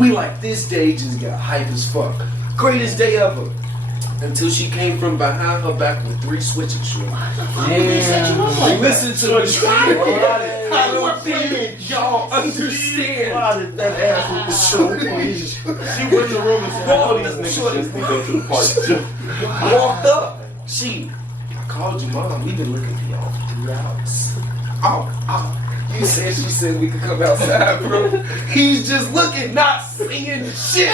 We like, this day just got hype as fuck. Greatest day ever. Until she came from behind her back with 3 switches, short. Listen to me. I don't think y'all understand. Why did that ass was so please? She went in the room and said, "Oh, these niggas just need to go to the party." Walked up. I called you, mom. We've been looking for y'all for 3 hours. Oh. You said she said we could come outside, bro. He's just looking, not saying shit.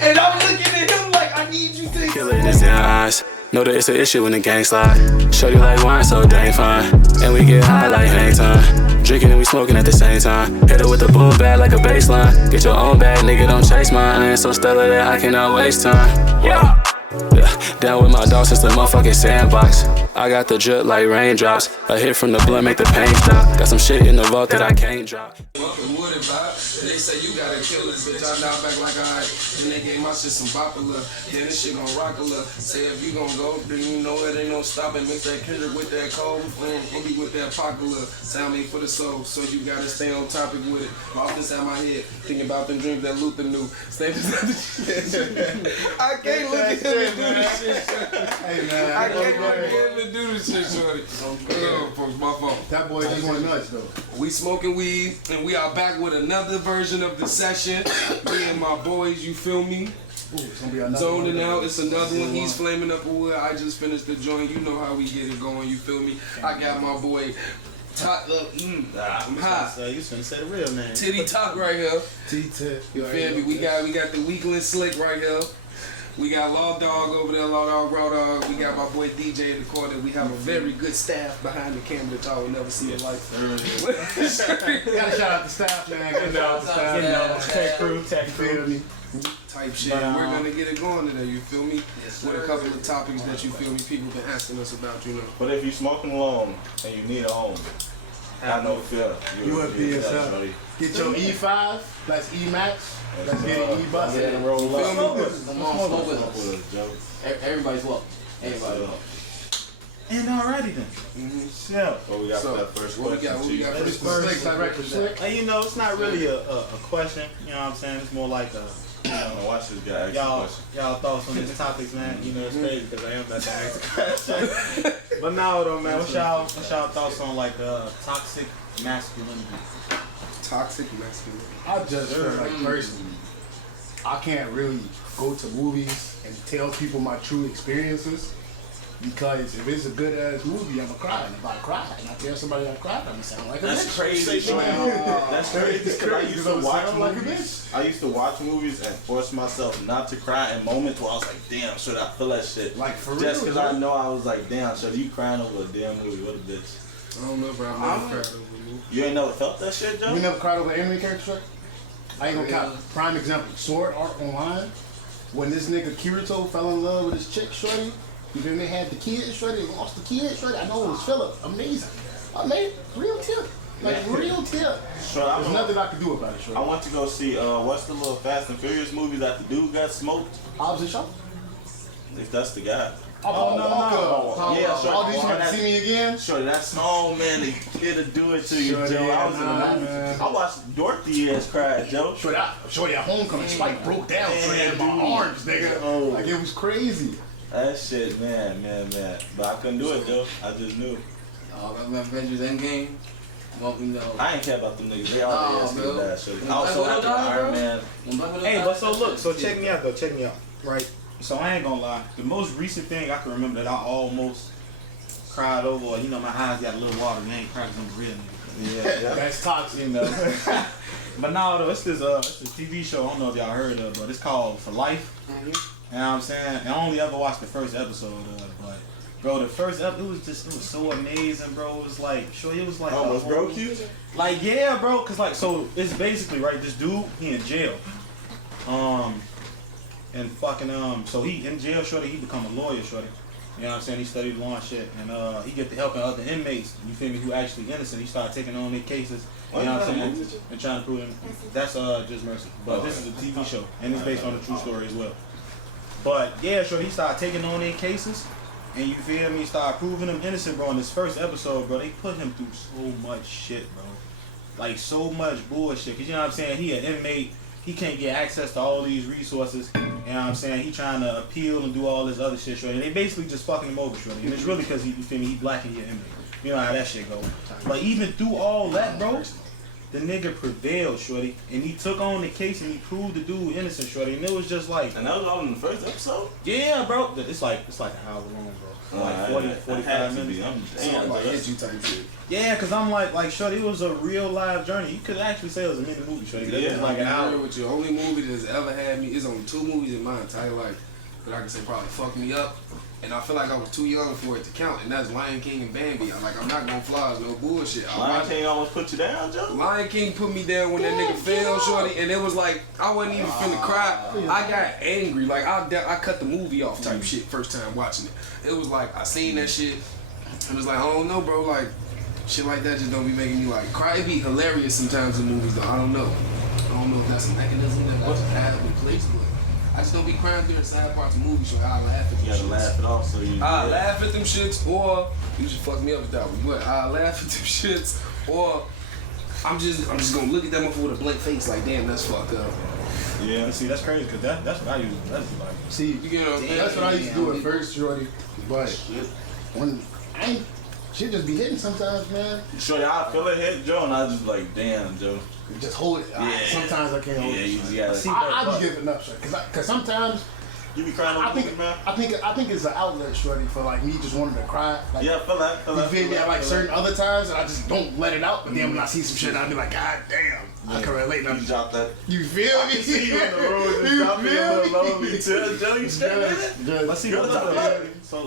And I'm looking at him like, I need you to. Killing this in her eyes. Know that it's an issue when the gang slide. Shorty like wine, so dang fine. And we get high like hang time. Drinking and we smoking at the same time. Hit her with the boom bag like a baseline. Get your own bag, nigga, don't chase mine. I ain't so stellar that I cannot waste time. Yeah. Down with my dog since the motherfucking sandbox. I got the drip like raindrops. A hit from the blunt make the pain stop. Got some shit in the vault that I can't drop. They say you gotta kill this bitch. I knock back like alright. Then they gave my shit some popular. Then this shit gon' rock a little. Say if you gon' go, then you know it ain't no stopping. Mix that Kendrick with that cold. Indie with that popular. Sound made for the soul. So you gotta stay on topic with it. Off inside my head. Thinking about them dreams that Luther knew. Stay I can't look at him and do this shit. Hey man, I can't look at him and do this shit, shorty. Folks, my fault. That boy just went nuts though. We smoking weed, and we are back with another version of the session. Me and my boys, you feel me? Zoning out, it's another one. He's flaming up a wood. I just finished the joint. You know how we get it going, you feel me? I got my boy I'm hot. You finna say the real name. Titty Top right here. T-Tip. You feel me? We got the Weakling Slick right here. We got Law Dog over there, Law Dog, Raw Dog. We got my boy DJ in the corner. We have a very good staff behind the camera that y'all will never see in life. Gotta shout out the staff, man. Good job, the staff. Tech crew, feel me. Type shit. We're gonna get it going today, you feel me? With a couple of topics that you feel me people been asking us about, you know. But if you smoking alone and you need a home, I know feel. You up there yourself. Get your E5, that's E-Max. Let's get an E-Bus. Roll up. Everybody's welcome. Everybody's welcome. And alrighty then. Yeah. Well, we got that first question. What we got First, direct Slick. And you know, it's not really a question. You know what I'm saying? It's more like a. Watch this guy ask Y'all thoughts on these topics, man. You know, it's crazy because I am about to ask the question. But now though, man, what's y'all thoughts on like toxic masculinity? Toxic masculinity. I just feel like personally, I can't really go to movies and tell people my true experiences because if it's a good ass movie, I'ma cry. And if I cry and I tell somebody I cried, I'ma sound like a bitch. That's crazy. That's crazy because I used to watch movies. I used to watch movies and force myself not to cry in moments where I was like, damn, should I feel that shit? Like for real. Just because I know I was like, damn, should you crying over a damn movie? What a bitch. I don't know, bro. I've never cried over a movie. You ain't never felt that shit, Joe? You never cried over an anime character? I ain't gonna count. Prime example, Sword Art Online. When this nigga Kirito fell in love with his chick, shorty, you feel me? Had the kid, shorty, lost the kid, shorty. I know it was Philip. Amazing. I made real tip. Like real tip. There's nothing I can do about it, shorty. I want to go see, what's the little Fast and Furious movie that the dude got smoked? Hobbs and Shaw? If that's the guy. Oh, no. Yeah, sure. All these want to see me again? Sure, that's man, the kid to do it to you, Sure, Joe. yeah, I was in the movie. I watched Dorothy ass cry, Joe. Shorty at Homecoming, Spike broke down, shorty had my arms, nigga. Oh. Like it was crazy. That shit, man. But I couldn't do it, though. I just knew. Avengers Endgame. Well, you know. I ain't care about them niggas. They all asking me that shit. I also Black have Widow died, Iron Man. Hey, but so look, so check me out though, right? So I ain't gonna lie, the most recent thing I can remember that I almost cried over, or, you know, my eyes got a little water and I ain't crying because I'm real nigga. Yeah, that's toxic, you know. But now though, it's this TV show, I don't know if y'all heard of, but it's called For Life. You know what I'm saying? And I only ever watched the first episode of it, but bro, the first episode, it was so amazing, bro. It was like, it was like Almost broke you? Like, yeah, bro, cause like, so it's basically, right, this dude, he in jail. And fucking, so he in jail, shorty, he become a lawyer, shorty. You know what I'm saying? He studied law and shit, and he get to helping other inmates, you feel me, who actually innocent. He started taking on their cases, you know what I'm saying, and trying to prove them. That's Just Mercy. But this is a TV show, and it's based on a true story as well. But yeah, sure, he started taking on their cases, and you feel me, started proving them innocent, bro. In this first episode, bro, they put him through so much shit, bro. Like, so much bullshit, cause you know what I'm saying, he an inmate. he can't get access to all these resources. You know what I'm saying? He trying to appeal and do all this other shit, shorty. They basically just fucking him over, shorty. And it's really because he, you feel me, he black and he an inmate. You know how that shit go. But even through all that, bro, the nigga prevailed, shorty. And he took on the case and he proved the dude innocent, shorty. And it was just like... And that was all in the first episode? Yeah, bro. It's like an hour long, bro. Like 40, 45 minutes. Damn, Like hit you type shit. Yeah, because I'm like, shorty, it was a real live journey. You could actually say it was a mini movie, shorty. It was like an hour. With your only movie that's ever had me is only 2 movies in my entire life that I can say probably fucked me up. And I feel like I was too young for it to count, and that's Lion King and Bambi. I'm not gonna fly, no bullshit. Lion King almost put you down, Joe? Lion King put me down when that nigga fell, shorty, and it was like, I wasn't even finna cry. I got angry, like I cut the movie off type shit first time watching it. It was like, I seen that shit, and was like, I don't know, bro, like, shit like that just don't be making me like cry. It be hilarious sometimes in movies though, I don't know. I don't know if that's a mechanism that I just have in place, but I just don't be crying during sad parts of movies, so I laugh at them. You gotta shits. laugh it off, so you. I laugh at them shits, or you just fuck me up with that one. But I laugh at them shits, or I'm just gonna look at that motherfucker with a blank face, like damn, that's fucked up. Yeah. See, that's crazy, because that's what I used to like. See, You know, that's what I used to do at first, shorty. But when shit just be hitting sometimes, man. Sure, I feel it hit Joe, and I just like, damn, Joe. Just hold it. Yeah. Sometimes I can't hold Yeah, it. you just gotta. See, I be giving up, shorty. Cause sometimes You be crying I over movies, man? I think it's an outlet, shorty, for like me just wanting to cry. Like, Yeah, feel that. you feel me? At like certain other times, and I just don't let it out. But then when I see some shit, I be like, God damn, I can relate. You drop that. You feel me? See you in the road, just You drop me a feel little me? lonely. Joe, you straight with it? Let's see Good what luck.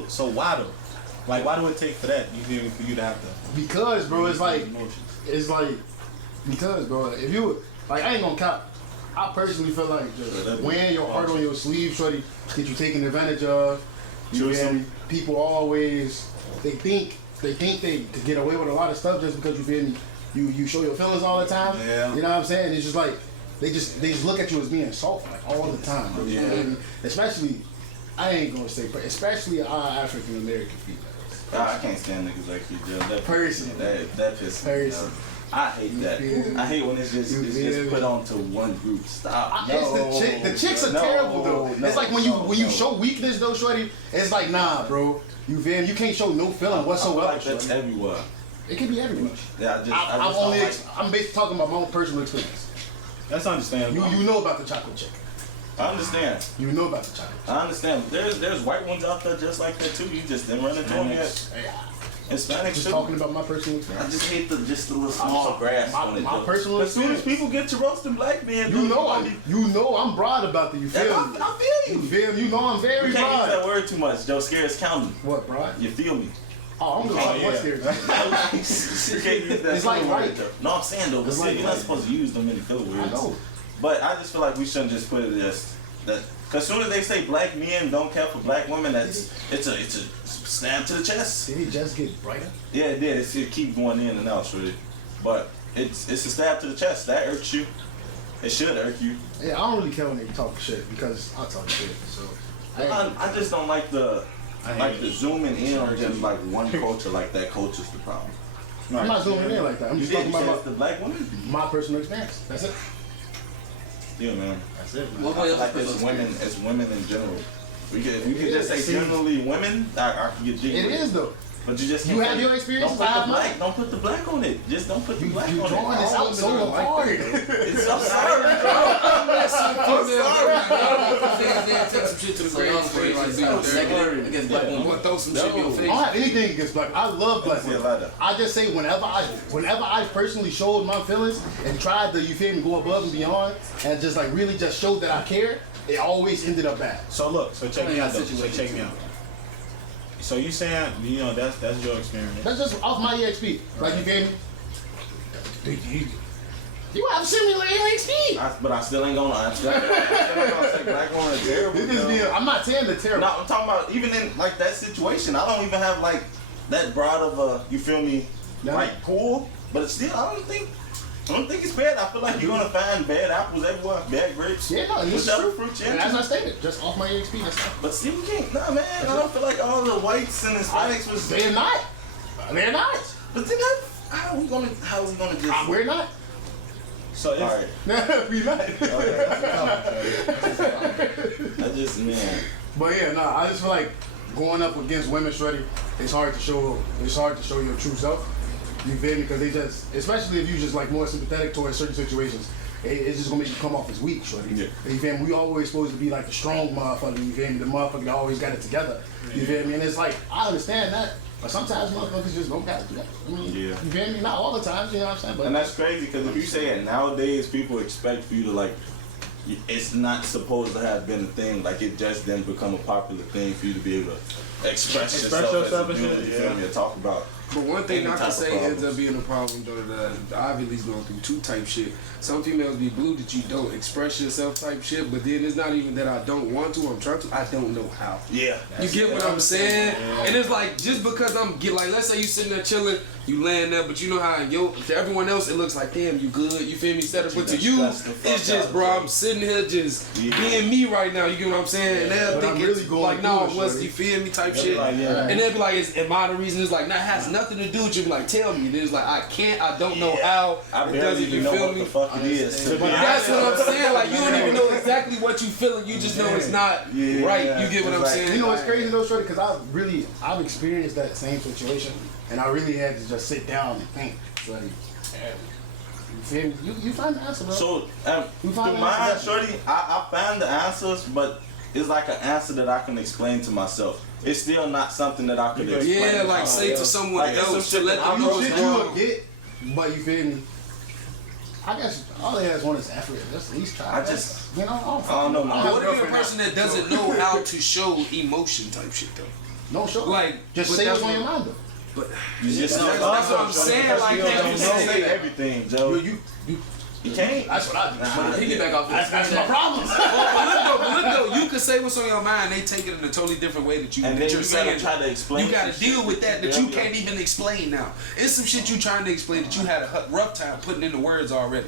So why though? Like, why do it take for that? You feel me? For you to have to. Because, bro, it's like, emotions. because, bro, if you, like, I ain't gonna cop. I personally feel like just wearing your heart on your sleeve, shorty, get you taken advantage of. You feel me? People always, they think they could get away with a lot of stuff just because you feel me. You show your feelings all the time. Yeah. You know what I'm saying? It's just like they just look at you as being soft like all the time. Bro. You feel me? Especially, I ain't gonna say, but especially our African American females. I can't stand niggas like you, Joe. That Person. That pisses me off. I hate that. I hate when it's just put onto one group. Stop. The chicks are terrible though. It's like when you show weakness though, shorty. It's like nah, bro. You feel me? You can't show no feeling whatsoever. I feel like that's everywhere. It can be everywhere. Yeah, I'm basically talking about my own personal experience. That's understandable. You know about the chocolate chick. I understand. You know about the chocolate chick. I understand. There's white ones out there just like that too. You just didn't run into them yet. Hispanics Just too. talking about my personal I experience. just hate the little small grasp on it. My personal As soon as experience. people get to roasting black men, You know I'm broad about the. You feel me? I feel You you. feel me? You know I'm very You can't use broad. that word too much. Joe scares counting. What, broad? You feel me? Oh, I'm gonna talk what's there. You can't use that It's like word, right. Joe. No, I'm saying though, but It's see, like you're not right. supposed to use them in the filler words. I know. But I just feel like we shouldn't just put it as that. Cause soon as they say black men don't care for black women, it's a stab to the chest. Did it just get brighter? Yeah, it did. It keep going in and out, really. But it's a stab to the chest. That irks you. It should irk you. Yeah, I don't really care when they talk shit because I talk shit. So I just don't like the zooming in on just like one culture. Like that culture's the problem. I'm not zooming in like that. I'm You just did talking chance about the black women. my personal experience. That's it. Yeah, man. That's it, man. What I feel else like is it's women in general. We could just say generally women. I can get jiggy. It with is though. But you just You can't have say- your experience, Don't I have put the mine. black. Don't put the black on it. Just don't put the You black on drawing it. this out so hard. It's so sorry, bro. Take some shit to the So y'all grave. say like second against black women. Throw some shit in your I face. don't have anything against black. I love black See a women. lot of- I just say whenever I personally showed my feelings and tried to, you feel me, go above and beyond and just like really just showed that I care, it always ended up bad. So look, check me out though. Situation Check me out. So you saying, that's your experience. That's just off my EXP. Like you feel me? You have similar EXP. But I still ain't gonna. I still ain't gonna say black women are terrible. This is though. being, I'm not saying they're terrible. No, I'm talking about even in like that situation. I don't even have like that broad of a, you feel me, No. like pool. But it's still, I don't think it's bad. I feel like you're gonna find bad apples everywhere, bad grapes. Yeah, no, and this is whichever true. fruit you're And as into. I stated, just off my EXP, that's all. But still, we can't. Nah, man. I don't feel like all the whites and Hispanics was. They're not. They're not. But then how are we gonna just? We're not. So it's, Alright. We not. I just, man. But yeah, nah, I just feel like going up against women, shorty, it's hard to show your true self. You feel me? Because they just, especially if you just like more sympathetic towards certain situations, it's just gonna make you come off as weak, shorty. Yeah. You feel me? We always supposed to be like the strong motherfucker. You feel me? The motherfucker that always got it together. You feel me? And it's like I understand that, but sometimes motherfuckers just don't got it together. I mean, Yeah. You feel me? Not all the time. You know what I'm saying? But And that's crazy because if you say it nowadays, people expect for you to like. It's not supposed to have been a thing. Like it just didn't become a popular thing for you to be able to express yourself as a dude. You feel me? And talk about. But one thing Any I type can of say problems. ends up being a problem though that I've at least gone through two type shit. Some females be blue that you don't express yourself type shit, but then it's not even that I don't want to, I'm trying to, I don't know how. Yeah. You get what I'm saying? And it's like just because like let's say you sitting there chilling, you laying there, but you know how to everyone else it looks like damn you good, you feel me? But to you, it's just bro, I'm sitting here just being me right now. You get what I'm saying? And they'll think really it's going like no, through it, what's shorty. you feel me type They'll shit. be like, yeah. And they'll be like, am I the reason? It's like nah, it has nothing to do with you. Be like, tell me. Then it's like I don't know how. I It barely doesn't. even You know feel what me? the fuck it is. But that's what I'm saying. Like you don't even know exactly what you feeling. You just know it's not right. You get what I'm saying? You know what's crazy though, shorty? Because I've experienced that same situation, and I really had to just sit down and think, shorty. You feel me? You find the answer, bro. So, You to find the mine, answer. shorty, I found the answers, but it's like an answer that I can explain to myself. It's still not something that I could explain. Yeah, to like myself. say to someone Like, it's some else to shit let that I them know wrote it's Shit you wrong. will get, but you feel me? I guess all they has one is effort. Just at least try. I just- you know, I don't know, man. What if you're a person that doesn't know how to show emotion type shit though? No show. Like, just but say that's what's on your what- mind though. But You just that's know. what I'm saying. Like, You can't can't you say say everything, Joe. You can't. That's what I do. Piggyback off this. That's my problem. But look though, you can say what's on your mind. They take it in a totally different way that you. And that then you're you gotta saying. try to explain. You gotta some deal shit with that you Yeah. can't even explain now. It's some shit you trying to explain that you had a rough time putting into words already.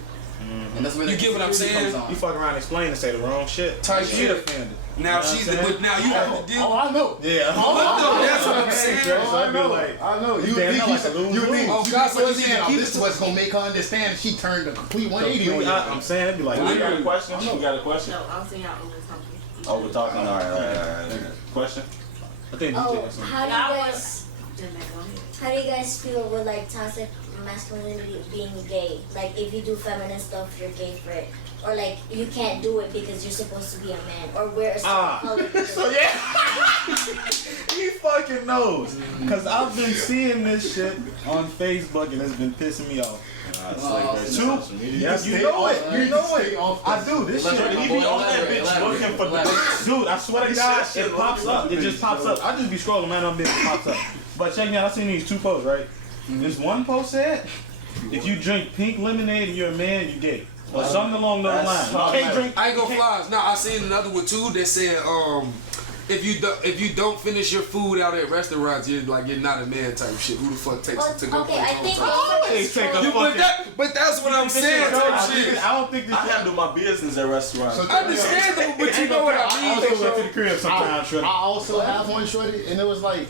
And that's where You the get what I'm insecurity saying? comes on. you fuck around and explain and say the wrong shit. Type She shit. offended. Now You know she's what I'm saying? but now you have to deal. Oh, I know. Yeah. That's what I'm saying. So I'd be like, I know. You damn, think that you like a lose-lose. you think Oh, you God, think so what it's you saying? either Oh, keep this it- is what's gonna make her understand. She turned a complete 180 on you. I'm saying it'd be like, You got a question? You got a question? No, I was saying y'all over something. Oh, we're talking. All right. Question? I think Oh, DJ or something. how do I you was. guys Then go ahead. how do you guys feel with like toxic masculinity being gay? Like if you do feminine stuff, you're gay for it, or like you can't do it because you're supposed to be a man, or wear a certain color. So yeah, he fucking knows. Cause I've been seeing this shit on Facebook and it's been pissing me off. Yes, you know it. You know it. I do this shit. He be on that bitch looking for the Dude, I swear to This God, shit it pops looking up. for It the just bitch, pops bro. up. I just be scrolling, man, it pops up. But check me out, I seen these two posts, right? This one post said, if you drink pink lemonade and you're a man, you gay. Or something along those lines. You can't drink. I ain't gonna flies. Now I seen another one too that said if you don't finish your food out at restaurants, you're not a man type shit. Who the fuck takes it to go? Okay, I think always take a But that's what I'm saying. Type shit. I don't think this I handle my business at restaurants. I understand that, but you know what I I mean. also went to the crib sometimes, I Shreddy. also have one, shorty, and it was like,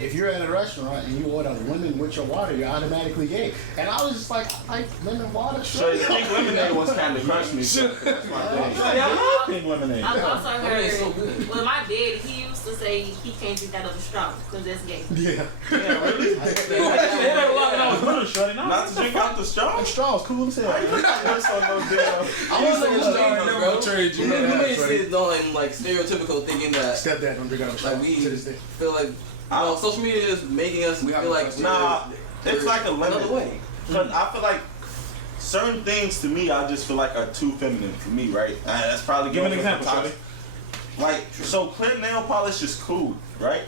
if you're at a restaurant and you order lemon with your water, you're automatically gay. And I was just like, I like lemon water, So shorty. the pink lemonade was kind of crushed me. So that's my thing. I love pink lemonade. I've also That heard, is so good. well, my dad, he used to say he can't drink out of a straw because that's gay. Yeah. Yeah, really? Not to drink out the straw? Them straws cool as hell. That's on no damn. I was like, Never gonna trade you. we Yeah, may sorry. sit on like stereotypical thinking that Stepdad don't drink out of a straw like we to this day. feel like social media is making us We have feel a like question. Nah, it's like a another limit. way. Cause I feel like certain things to me, I just feel like are too feminine for me, right? That's probably Give an going example, for Shreddy. Like, so clear nail polish is cool, right?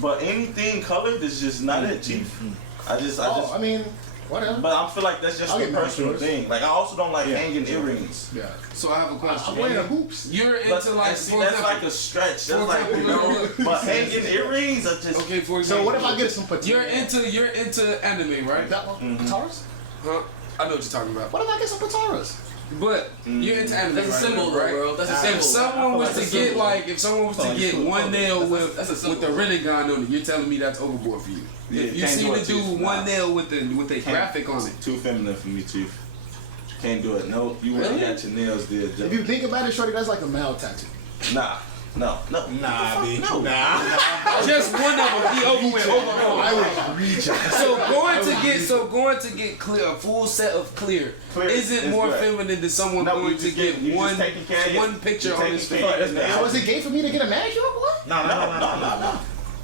But anything colored is just not it, chief. I mean, whatever. But I feel like that's just I'll a get mad personal at yours. thing. Like, I also don't like hanging earrings. Yeah. So I have a question. I'm wearing hoops. You're But into like, see, for that's example, like a stretch. for That's like, you example, know, look. but hanging earrings are just. okay, for example. So what if I get some patara? You're into anime, right? That one? Pataras? Huh? I know what you're talking about. What if I get some pataras? But you're into anime, That's a right symbol, now, though, right? bro. That's a symbol. If someone was to get like, if someone was to get one nail with that's a symbol. the Renegon on it, you're telling me that's overboard for you. Yeah, If you can't see do the it, dude Chief. one Nah. nail with a graphic on it, Too feminine for me, chief. Can't do it. No, you wouldn't got your nails did, Joe. If you think about it, shorty, that's like a male tattoo. Nah. Nah, B. No. Nah. Just one of them. Be over with. I would reach out. So going to get clear, a full set of clear isn't more feminine than someone going to get one picture on his face. Was it gay for me to get a manicure, boy? No.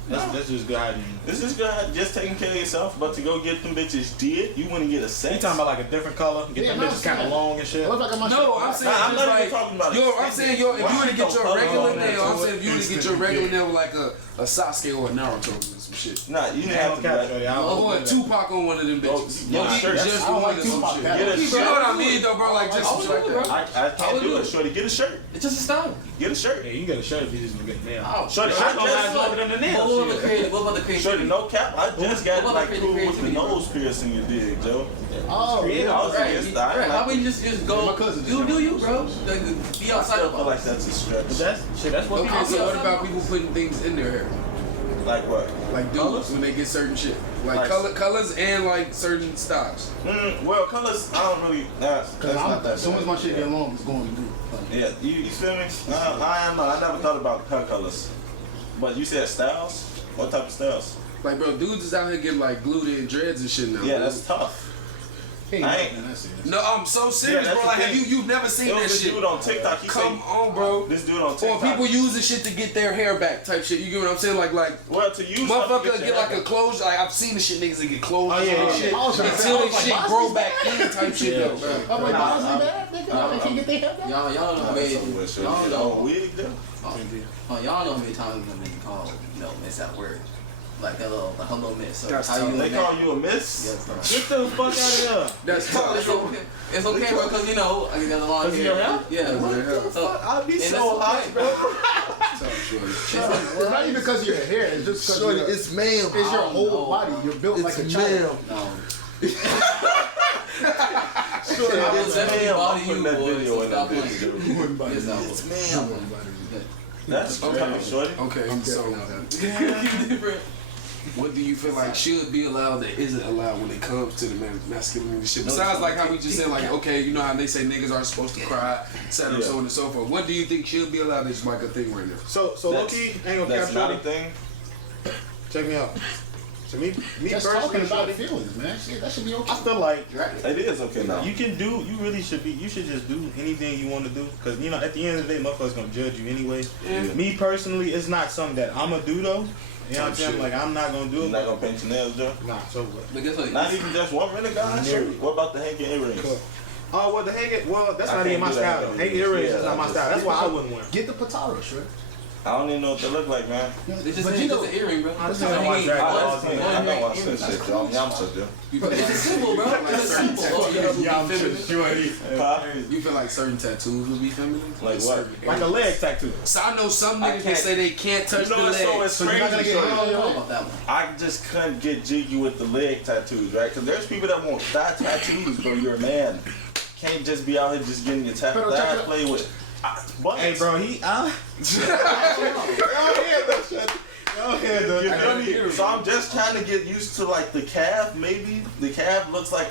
That's just good hygiene. This is good. Just taking care of yourself, but to go get them bitches did, you wouldn't get a sex. You talking about like a different color? Get them bitches kind of long and shit. It looks like I'm saying I'm just not even like talking about I'm saying if you were to get your regular nail, I'm saying if you were to get your regular nail. nail with like a Sasuke or a Naruto or some shit. Nah, you didn't have to do that. Or a Tupac on one of them bitches. Yeah, sure. Just I don't one like of some Tupac shit. that Get a You know what I mean though, bro? Like just some shit like that. I can't do it, shorty. Get a shirt. It's just a style. Get a shirt. Yeah, you get a shirt if you just gonna get nails. Oh, Shorty, Shirt I gonna last longer just than the nails. What about the creative? What about the shorty, creativity? no cap. I just got What like about cool with the creativity, bro? nose piercing you did, Joe. Oh, Creative. I was Right, against that. right. How about you just go My cousin do you, bro? Like, be I outside still of feel like that's a stretch. That's what Okay, people so what about people putting things in their hair? Like what? Like dudes when they get certain shit. Like colors and like certain styles. Well, colors, I don't really. That's not that as soon as my shit bad. get long, it's going to do. Yeah, you feel me? I never thought about hair colors. But you said styles? What type of styles? Like bro, dudes is out here getting like glued in dreads and shit now. Yeah, bro. that's tough. Hey, I ain't- that's it. No, I'm so serious, Yeah, that's bro. the Like, have thing. you've never seen There that was this shit? dude on TikTok. He Come say, on, bro. this dude on Or TikTok. people using shit to get their hair back type shit. You get what I'm saying? Like well, to use motherfucker stuff to get like a your closure. Like I've seen the shit niggas that get closure Oh, yeah, and yeah, shit yeah. I was trying to say, until I they was like, shit Boston's grow back bad. in type shit though, bro. I'm like, why is he bad, nigga? They can't get their hair back. y'all know how many y'all know wig though. y'all know how many times women been called miss that word. Like that little hello miss. So That's how you tough. doing They that? call you a miss? Yes, bro. Get the fuck out of That's It's tough. okay. It's okay, bro, because I got a long Cause of your hair. hair? Yeah. What So, I'd be and so that's hot, okay. bro. Tough, shorty. It's not even because of your hair. It's just because Shorty, it's it's male. your I don't whole know, body. bro. You're built like It's a child. male. No. Shorty, I will it's definitely male. bother I'm you, putting that boy, video so in stop that playing. bitch, dude. Yes, I will. It's male. That's Okay. crazy, shorty. Okay, so Different. what do you feel like should be allowed that isn't allowed when it comes to the masculinity shit? Besides like how we just said like, okay, you know how they say niggas aren't supposed to cry, etc. so on and so forth. What do you think should be allowed that's like a thing right now? So low-key, ain't gonna That's cap not a shorty. thing. Check me out. So me Just personally, talking about shorty, feelings, man. Shit, that should be okay. I feel like It is okay now. you should just do anything you want to do. Cause at the end of the day, motherfuckers gonna judge you anyway. Yeah. Me personally, it's not something that I'ma do though. You know what I'm saying? Like I'm not gonna do You're it. not gonna paint your nails, Joe? Nah, so what? But guess what? Not even just one ring, guys. No. What about the hanging earrings? Cool. Oh well, that's I not can't even my do that. style though. Hang earrings Yeah, is not my I style. That's why I wouldn't wear. Get the patara, sure. I don't even know what they look like, man. It's just But an you know, earring, bro. I It's just not don't watch hanging. Dragon Oh, Ball it's- Z. I don't watch that shit, Joe. I'm Yamcha, Joe. You feel like It's a symbol, bro. It's a symbol. Oh, yeah. You feel like certain tattoos would be feminine? Like what? certain Like a areas? leg tattoo. So I know some I niggas that can't- say they can't touch You know the what's so leg. it's So you're not gonna crazy, get shorty? I don't know about that one. I just couldn't get jiggy with the leg tattoos, right? Because there's people that want thigh tattoos, bro. You're a man. Can't just be out here just getting your Pero check thighs it- played with. Hey, bro, Go ahead, though. You feel me? So I'm just trying to get used to like the calf. Maybe the calf looks like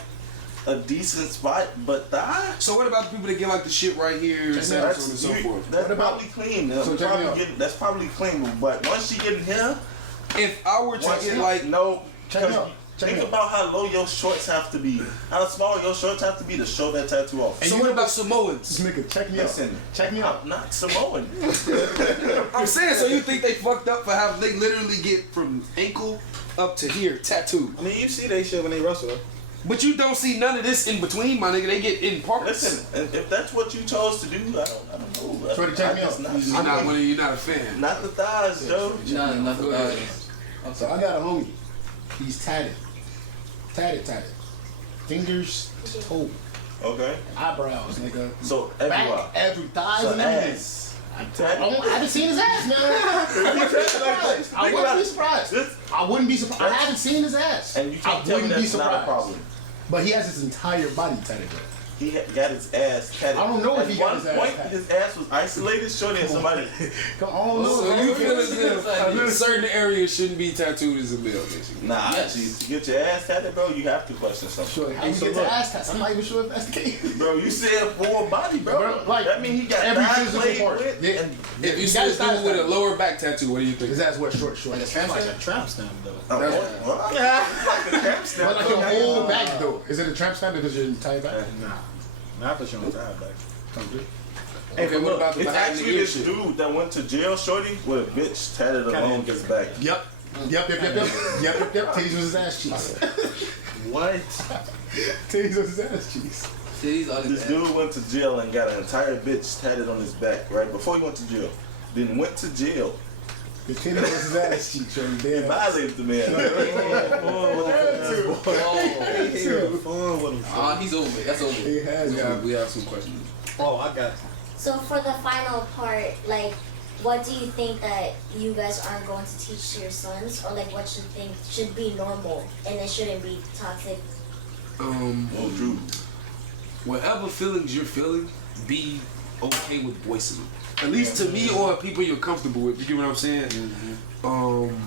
a decent spot, but thigh. So what about the people that get like the shit right here, and so on and so forth? That's What about- probably clean. So check me out. That's probably clean. But once you get in here, If I were to once get you like, no. Check me 'cause out. Check Think me out. about how low your shorts have to be. How small your shorts have to be to show that tattoo off. so what about Samoans? This nigga, check me out. Listen, Check me out. I'm not Samoan. I'm saying, so you think they fucked up for how they literally get from ankle up to here tattooed? I mean, you see they shit when they wrestle. But you don't see none of this in between, my nigga. They get in parts. Listen, and if that's what you chose to do, I don't know. Shorty, check me just out. You're not a fan. Not the thighs, Joe. Nah, nothing about it. So I got a homie. He's tatted. Tatted. Fingers to toe. Okay. Eyebrows, nigga. So everywhere. Back, every thighs So and everything. ass. I haven't seen his ass, man. I wouldn't be surprised. I wouldn't be surprised. I wouldn't be surprised. I haven't seen his ass. And you can't I tell me wouldn't be that's not a surprised. problem. But he has his entire body tatted up. he got his ass tatted. I don't know if he got his ass point, tatted. his ass was isolated. Shorty and somebody. Come on, So you feel as if certain areas shouldn't be tattooed as a male, basically? Nah, Yes. geez, to get your ass tatted, bro, you have to question something. Sure, how you So get look. the ass tats? I'm not even sure if that's the case. Bro, you said full body, bro. Bro, like, that mean he got every thighs physical played part. with. Yeah. And If you He see got a his thighs dude with a tatted. lower back tattoo, what do you think? His ass wear short. Like a That's tramp like stamp? a tramp stamp though. like a tramp stamp. But like your whole back though. Is it a tramp stamp because your entire back? Nah, not for sure. Back. Hey, Okay, but what look, about the it's behind the actually ear this shit? dude that went to jail, shorty, with a bitch tatted along his back. Yep. Yep. Titties was his ass cheeks. What? Titties was his ass cheeks. Titties on his This ass. dude went to jail and got an entire bitch tatted on his back, right? Before he went to jail. Then went to jail. The titties was his ass cheeks. Shorty. He Damn. violated the man. He's over it. That's over He it. has. We have some questions. Oh, I got. So for the final part, like, what do you think that you guys aren't going to teach to your sons, or like what should be normal and it shouldn't be toxic? Oh, Drew. Whatever feelings you're feeling, be okay with voicing them. At least to me or people you're comfortable with. You get what I'm saying?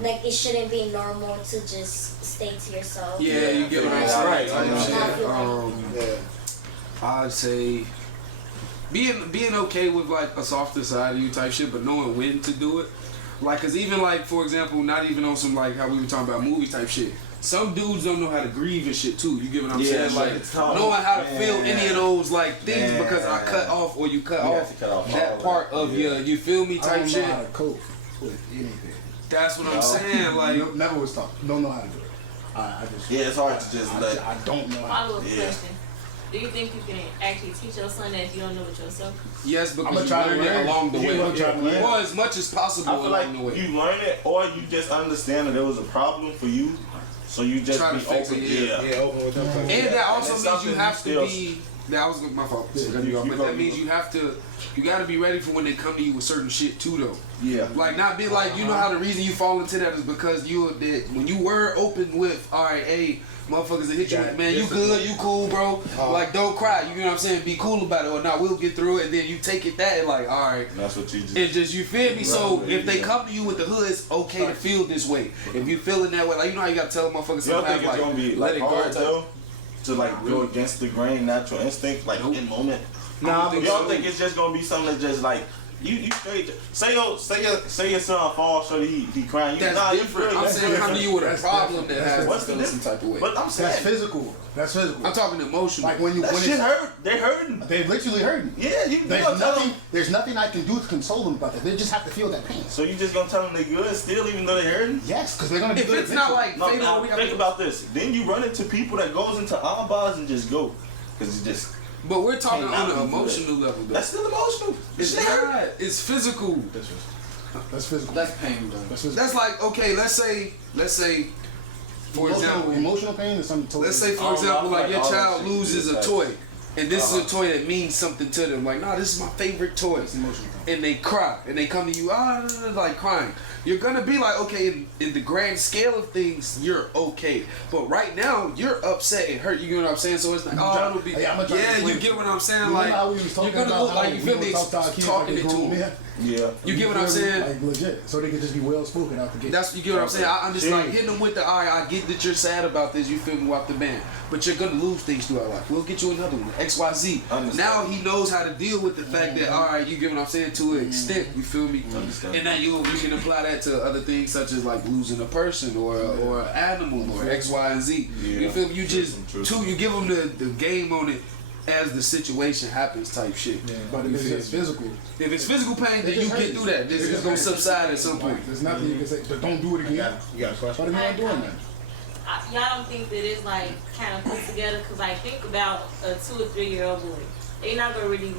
Like it shouldn't be normal to just stay to yourself. Yeah, you get what I'm saying. Right. Type Not shit. feel I'd say being okay with like a softer side of you type shit, but knowing when to do it. Like, cause even like, for example, not even on some like how we were talking about movie type shit. Some dudes don't know how to grieve and shit too. You get what I'm Yeah, saying? Like it's tough. knowing how to Man. feel any of those like things Man. because I cut off or you cut You have off to cut off all that of part that. of Yeah. your, you feel me I type don't shit. know how to cope with anything. That's what I'm saying. Like, Never was taught. Don't know how to do it. I just. Yeah, it's hard to just let. I don't know how. Follow up Yeah. question. Do you think you can actually teach your son that you don't know it yourself? yes, I'ma because you try to learn it learn. along the You way. gonna try to learn. Or as much as possible I feel like along the way. you learn it, or you just understand that there was a problem for you, so you just Try to be fix open. it, yeah. Yeah, open with them. And that also it's means something you have you to still- be. That was my fault. Yeah, Cut you off. you But go- that means you gotta be ready for when they come to you with certain shit too, though. Yeah. Like not be like, you know how the reason you fall into that is because when you were open with, all right, hey, motherfuckers that hit you, Yeah, man, you good, you cool, bro. Like don't cry, you know what I'm saying? Be cool about it, or not, we'll get through it. And then you take it that and like, all right. And that's what you just. It's just, you feel me? So Right, if they yeah. come to you with the hood, it's okay to feel this way. If you feeling that way, like you know how you gotta tell motherfuckers You don't sometimes think it's like gonna be let like it go. hard type- though, to like go against the grain, natural instinct, like Nope. in moment. Nah, You don't think it's just gonna be something that's just like you straight. Say your son falls, so he crying. You, That's nah, different. You I'm good. saying come to you with a That's problem different. that has What's to the feel some type of way. But I'm That's saying physical. That's physical. I'm talking emotional. Like when that when shit it's, hurt. They hurting. they literally hurting. Yeah, you There's gonna tell nothing. them. There's nothing I can do to console them about that. They just have to feel that pain. So you just gonna tell them they good still, even though they hurting? Yes, because they're gonna be if good. it's not eventually. like No, fatal, now we think gotta, about this. Then you run into people that goes into our bars and just go, cause it's just but we're talking Hey, on not an be good. emotional level though. that's still emotional. It's Shit hurt. not. It's physical. That's physical. That's pain, bro. That's physical. That's like, okay, let's say, for example, emotional pain is something totally. let's say for Oh, example, I like like your all child that shit. loses a That's- toy, and this is a toy that means something to them. Like, nah, this is my favorite toy, It's emotional pain. and they cry, and they come to you, like crying. You're gonna be like, okay, in the grand scale of things, you're okay. But right now, you're upset and hurt. You get what I'm saying? So it's like, oh, it'll be, Hey, I'ma try to yeah, you explain. get what I'm saying? Remember Like, how we was you're talking gonna about look how like you we feel gonna me talk to our kids talking like it they to grown them. men? Yeah. You get what I'm feel me? saying? Like legit, so they can just be well spoken out the gate. That's, you get what I'm saying? I'm just like hitting them with the eye. I get that you're sad about this. You feel me off the band, but you're gonna lose things throughout life. We'll get you another one, XYZ. Understand. Now he knows how to deal with the fact that all right, you get what I'm saying to an extent. You feel me? Understand. And now you can apply that to other things such as like losing a person or an animal or X, Y, and Z. You Yeah. feel me? You just True. you give them the game on it as the situation happens type shit. But if it's just physical, If it's physical pain, then It you just get hurts. through that. This It is just gonna hurts. subside at some point. like, there's nothing you can say. But don't do it again. You got a question? Why are they not doing that? Y'all don't think that it's like kind of put together? Cause like think about a 2 or 3 year old boy. They not gonna really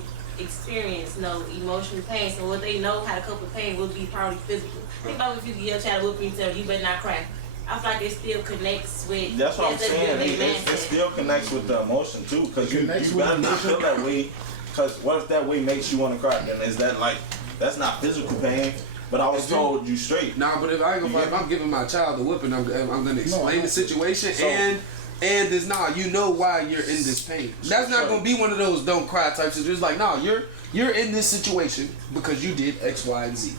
experience no emotional pain. So what they know how to cope with pain would be probably physical. Think about if you give your child a whooping and tell you better not cry. I feel like it still connects with. That's what I'm that's saying. their It mindset. still connects with the emotion too, because you Connects with gotta not emotion. feel that way. Because what if that way makes you want to cry? Then is that like that's not physical pain? But I was told you straight. Nah, but if I'm giving my child a whipping, I'm gonna explain the situation So- and And it's you know why you're in this pain. That's not gonna be one of those don't cry types of just like, no, you're in this situation because you did X, Y, and Z.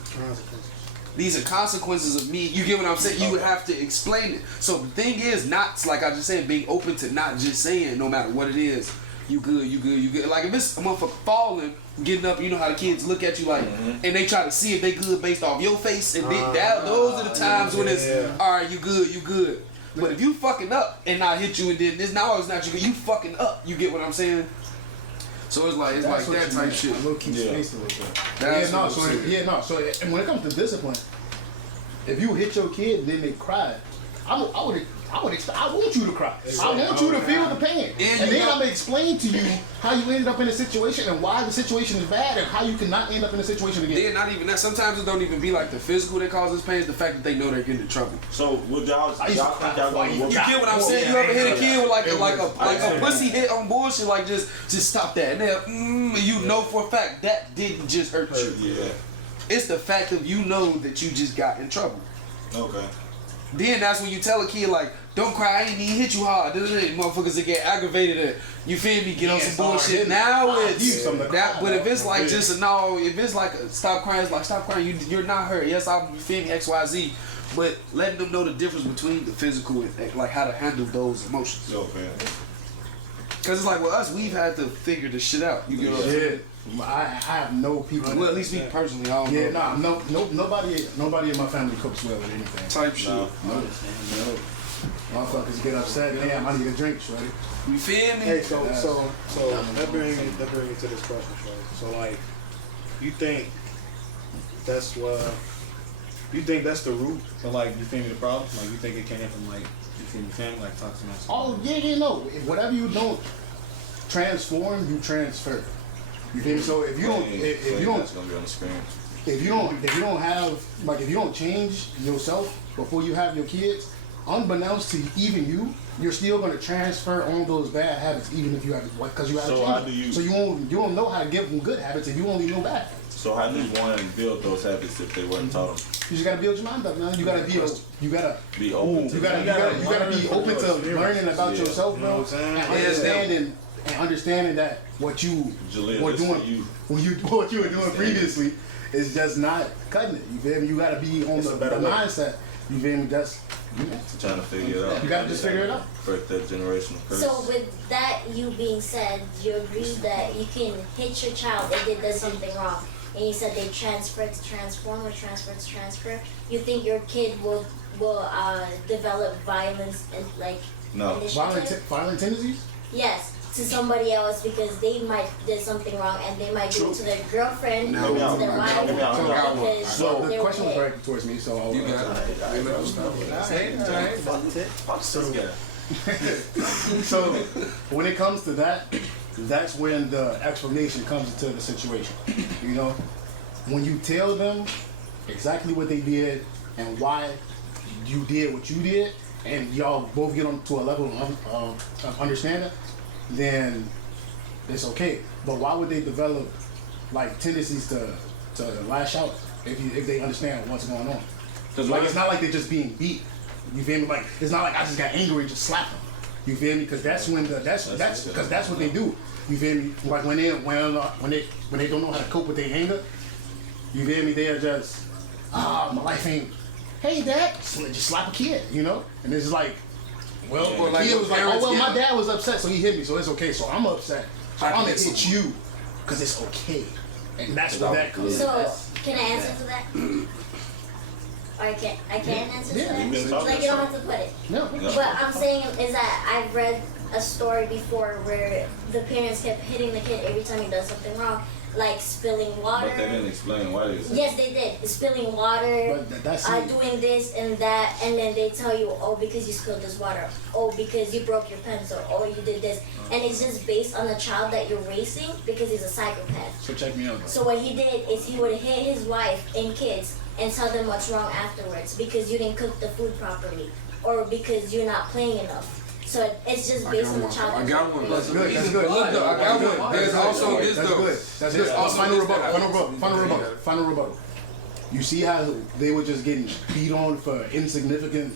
These are consequences of me. You get what I'm saying? You would have to explain it. So the thing is, not like I just said, being open to not just saying no matter what it is, you good, you good, you good. Like if it's a motherfucker falling, getting up, you know how the kids look at you like, and they try to see if they good based off your face, and those are the times when it's, all right, you good, you good. But if you fucking up and I hit you and then it's not you good, you fucking up. You get what I'm saying? So it's like that type shit. We'll keep space a little bit. So and when it comes to discipline, if you hit your kid and then they cry, I want you to cry. I want you to feel the pain. And then I'm gonna explain to you how you ended up in a situation and why the situation is bad and how you cannot end up in a situation again. Then not even that. Sometimes it don't even be like the physical that causes pain. It's the fact that they know they're getting in trouble. So would y'all think y'all gonna You get what I'm saying? You ever hit a kid with like a pussy hit on bullshit? Like just stop that. And then you know for a fact that didn't just hurt you. Yeah. It's the fact of you know that you just got in trouble. Okay. Then that's when you tell a kid like, don't cry, I ain't even hit you hard. Motherfuckers that get aggravated and you feel me, get on some bullshit. Now it's that, but if it's like just if it's like stop crying, it's like stop crying, you're not hurt. Yes, I'm feeling XYZ, but letting them know the difference between the physical and like how to handle those emotions. Okay. Cause it's like with us, we've had to figure this shit out. You get what I'm saying? I have no people. Well, at least me personally, I don't know. Nobody in my family cooks well with anything. Type shit. No. Motherfuckers get upset. Damn, I need a drink, shorty. You feel me? Hey, so that brings me to this question, shorty. So like, you think that's the root? So like, you think the problem? Like, you think it came from like, you think the family, like toxic masculinity? Oh yeah, no. Whatever you don't transform, you transfer. You feel me? So if you don't, if you don't, that's gonna be on the screen. if you don't change yourself before you have your kids, unbeknownst to even you're still gonna transfer on those bad habits, even if you have because you have So to how change. do you? So you don't know how to give them good habits if you only know bad habits. So how do one build those habits if they weren't taught them? You just gotta build your mind up, man. You gotta be open. Be open. You gotta be open to learning about yourself, bro, You know what I'm and understanding that what you were doing what you were doing previously is just not cutting it. You feel me? You gotta be on the mindset. You feel me? That's trying to figure it out. You gotta just figure it out. Break that generational curse. So with that you being said, you agree that you can hit your child if they did something wrong, and you said they transfer to transform or transfer to transfer. You think your kid will develop violence and like initiative? Violent tendencies? Yes, to somebody else because they might did something wrong and they might do it to their girlfriend, to their wife, because So the they're question was wicked. directed towards me, so You got it. So when it comes to that, that's when the explanation comes into the situation. You know, when you tell them exactly what they did and why you did what you did, and y'all both get on to a level of understanding, then it's okay. But why would they develop like tendencies to lash out if they understand what's going on? Because like it's not like they're just being beat. You feel me? Like it's not like I just got angry and just slapped them. You feel me? Because that's when that's what they do. You feel me? Like when they don't know how to cope with their anger. You feel me? They are just my life ain't. Hey dad, just slap a kid, you know? And it's like, well, the kid was like, oh well, my dad was upset, so he hit me, so it's okay. So I'm upset, so I'm gonna hit you, cause it's okay. And that's where that comes. So can I answer to that? Or I can't answer to that? Like you don't have to put it. No. What I'm saying is that I've read a story before where the parents kept hitting the kid every time he does something wrong, like spilling water. But they didn't explain why they said. Yes, they did. Spilling water, that's doing this and that, and then they tell you, oh, because you spilled this water, oh, because you broke your pencil, oh, you did this. And it's just based on the child that you're raising because he's a psychopath. So check me out, bro. So what he did is he would hit his wife and kids and tell them what's wrong afterwards because you didn't cook the food properly or because you're not playing enough. So it's just based on the child. I got one. That's good. That's good. Look, though, I got one. There's also this though. That's good. That's good. Final rebuttal. You see how they were just getting beat on for insignificant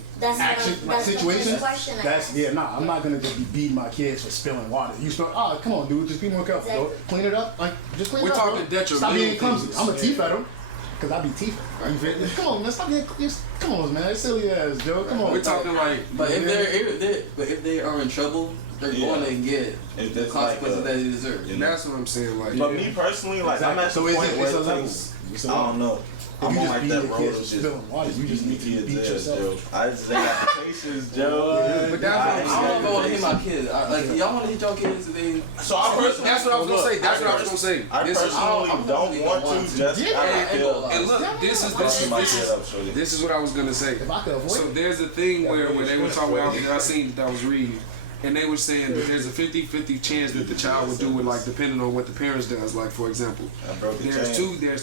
situations? I'm not gonna just be beating my kids for spilling water. You spill, come on, dude, just be more careful. Exactly. Clean it up, just clean it up. We're talking detrimental. Stop being clumsy. I'm a teeth at them. Cause I be teeth. Come on, man, stop being. Come on, man, silly ass Joe. Come on. We're talking like, but if they are in trouble, they're going to get the consequences that they deserve. And that's what I'm saying. Like, but me personally, like, I'm at the point where I don't know. I'm on like that road of just you just need to beat yourself. I just ain't got the patience, Joe. But I don't know to hit my kids. Like y'all want to hit your kids? So that's what I was gonna say. That's what I was gonna say. I personally don't want to just. And look, this is what I was gonna say. So there's a thing where when they were talking about, I seen that I was reading. And they were saying that there's a 50-50 chance that the child would do it, like depending on what the parents does. Like for example, there's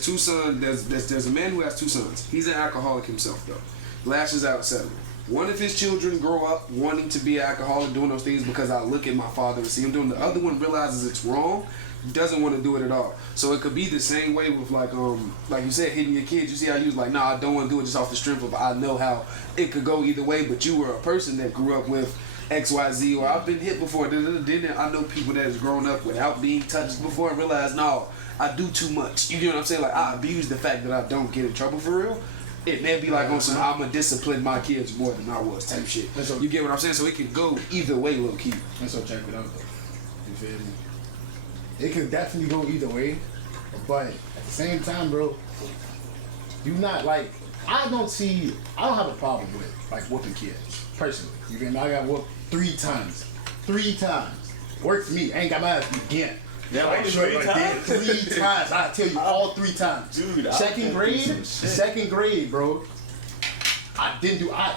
two sons. There's a man who has two sons. He's an alcoholic himself though. Lashes out 7. One of his children grow up wanting to be an alcoholic, doing those things because I look at my father and see him doing. The other one realizes it's wrong, doesn't want to do it at all. So it could be the same way with like you said, hitting your kids. You see how you was like, nah, I don't want to do it just off the strength of I know how it could go either way. But you were a person that grew up with XYZ, or I've been hit before. Then I know people that has grown up without being touched before and realize, no, I do too much. You know what I'm saying? Like I abuse the fact that I don't get in trouble for real. It may be like on some I'm gonna discipline my kids more than I was type shit. So, you get what I'm saying? So it can go either way, low key. And so check it out though. You feel me? It could definitely go either way, but at the same time, bro, you not like I don't have a problem with like whooping kids personally. You feel me? I got whooped 3 times. 3 times. Worked for me. Ain't got my ass beat again. Yeah, like 3 times? 3 times. I tell you all 3 times. Dude, second grade, bro. I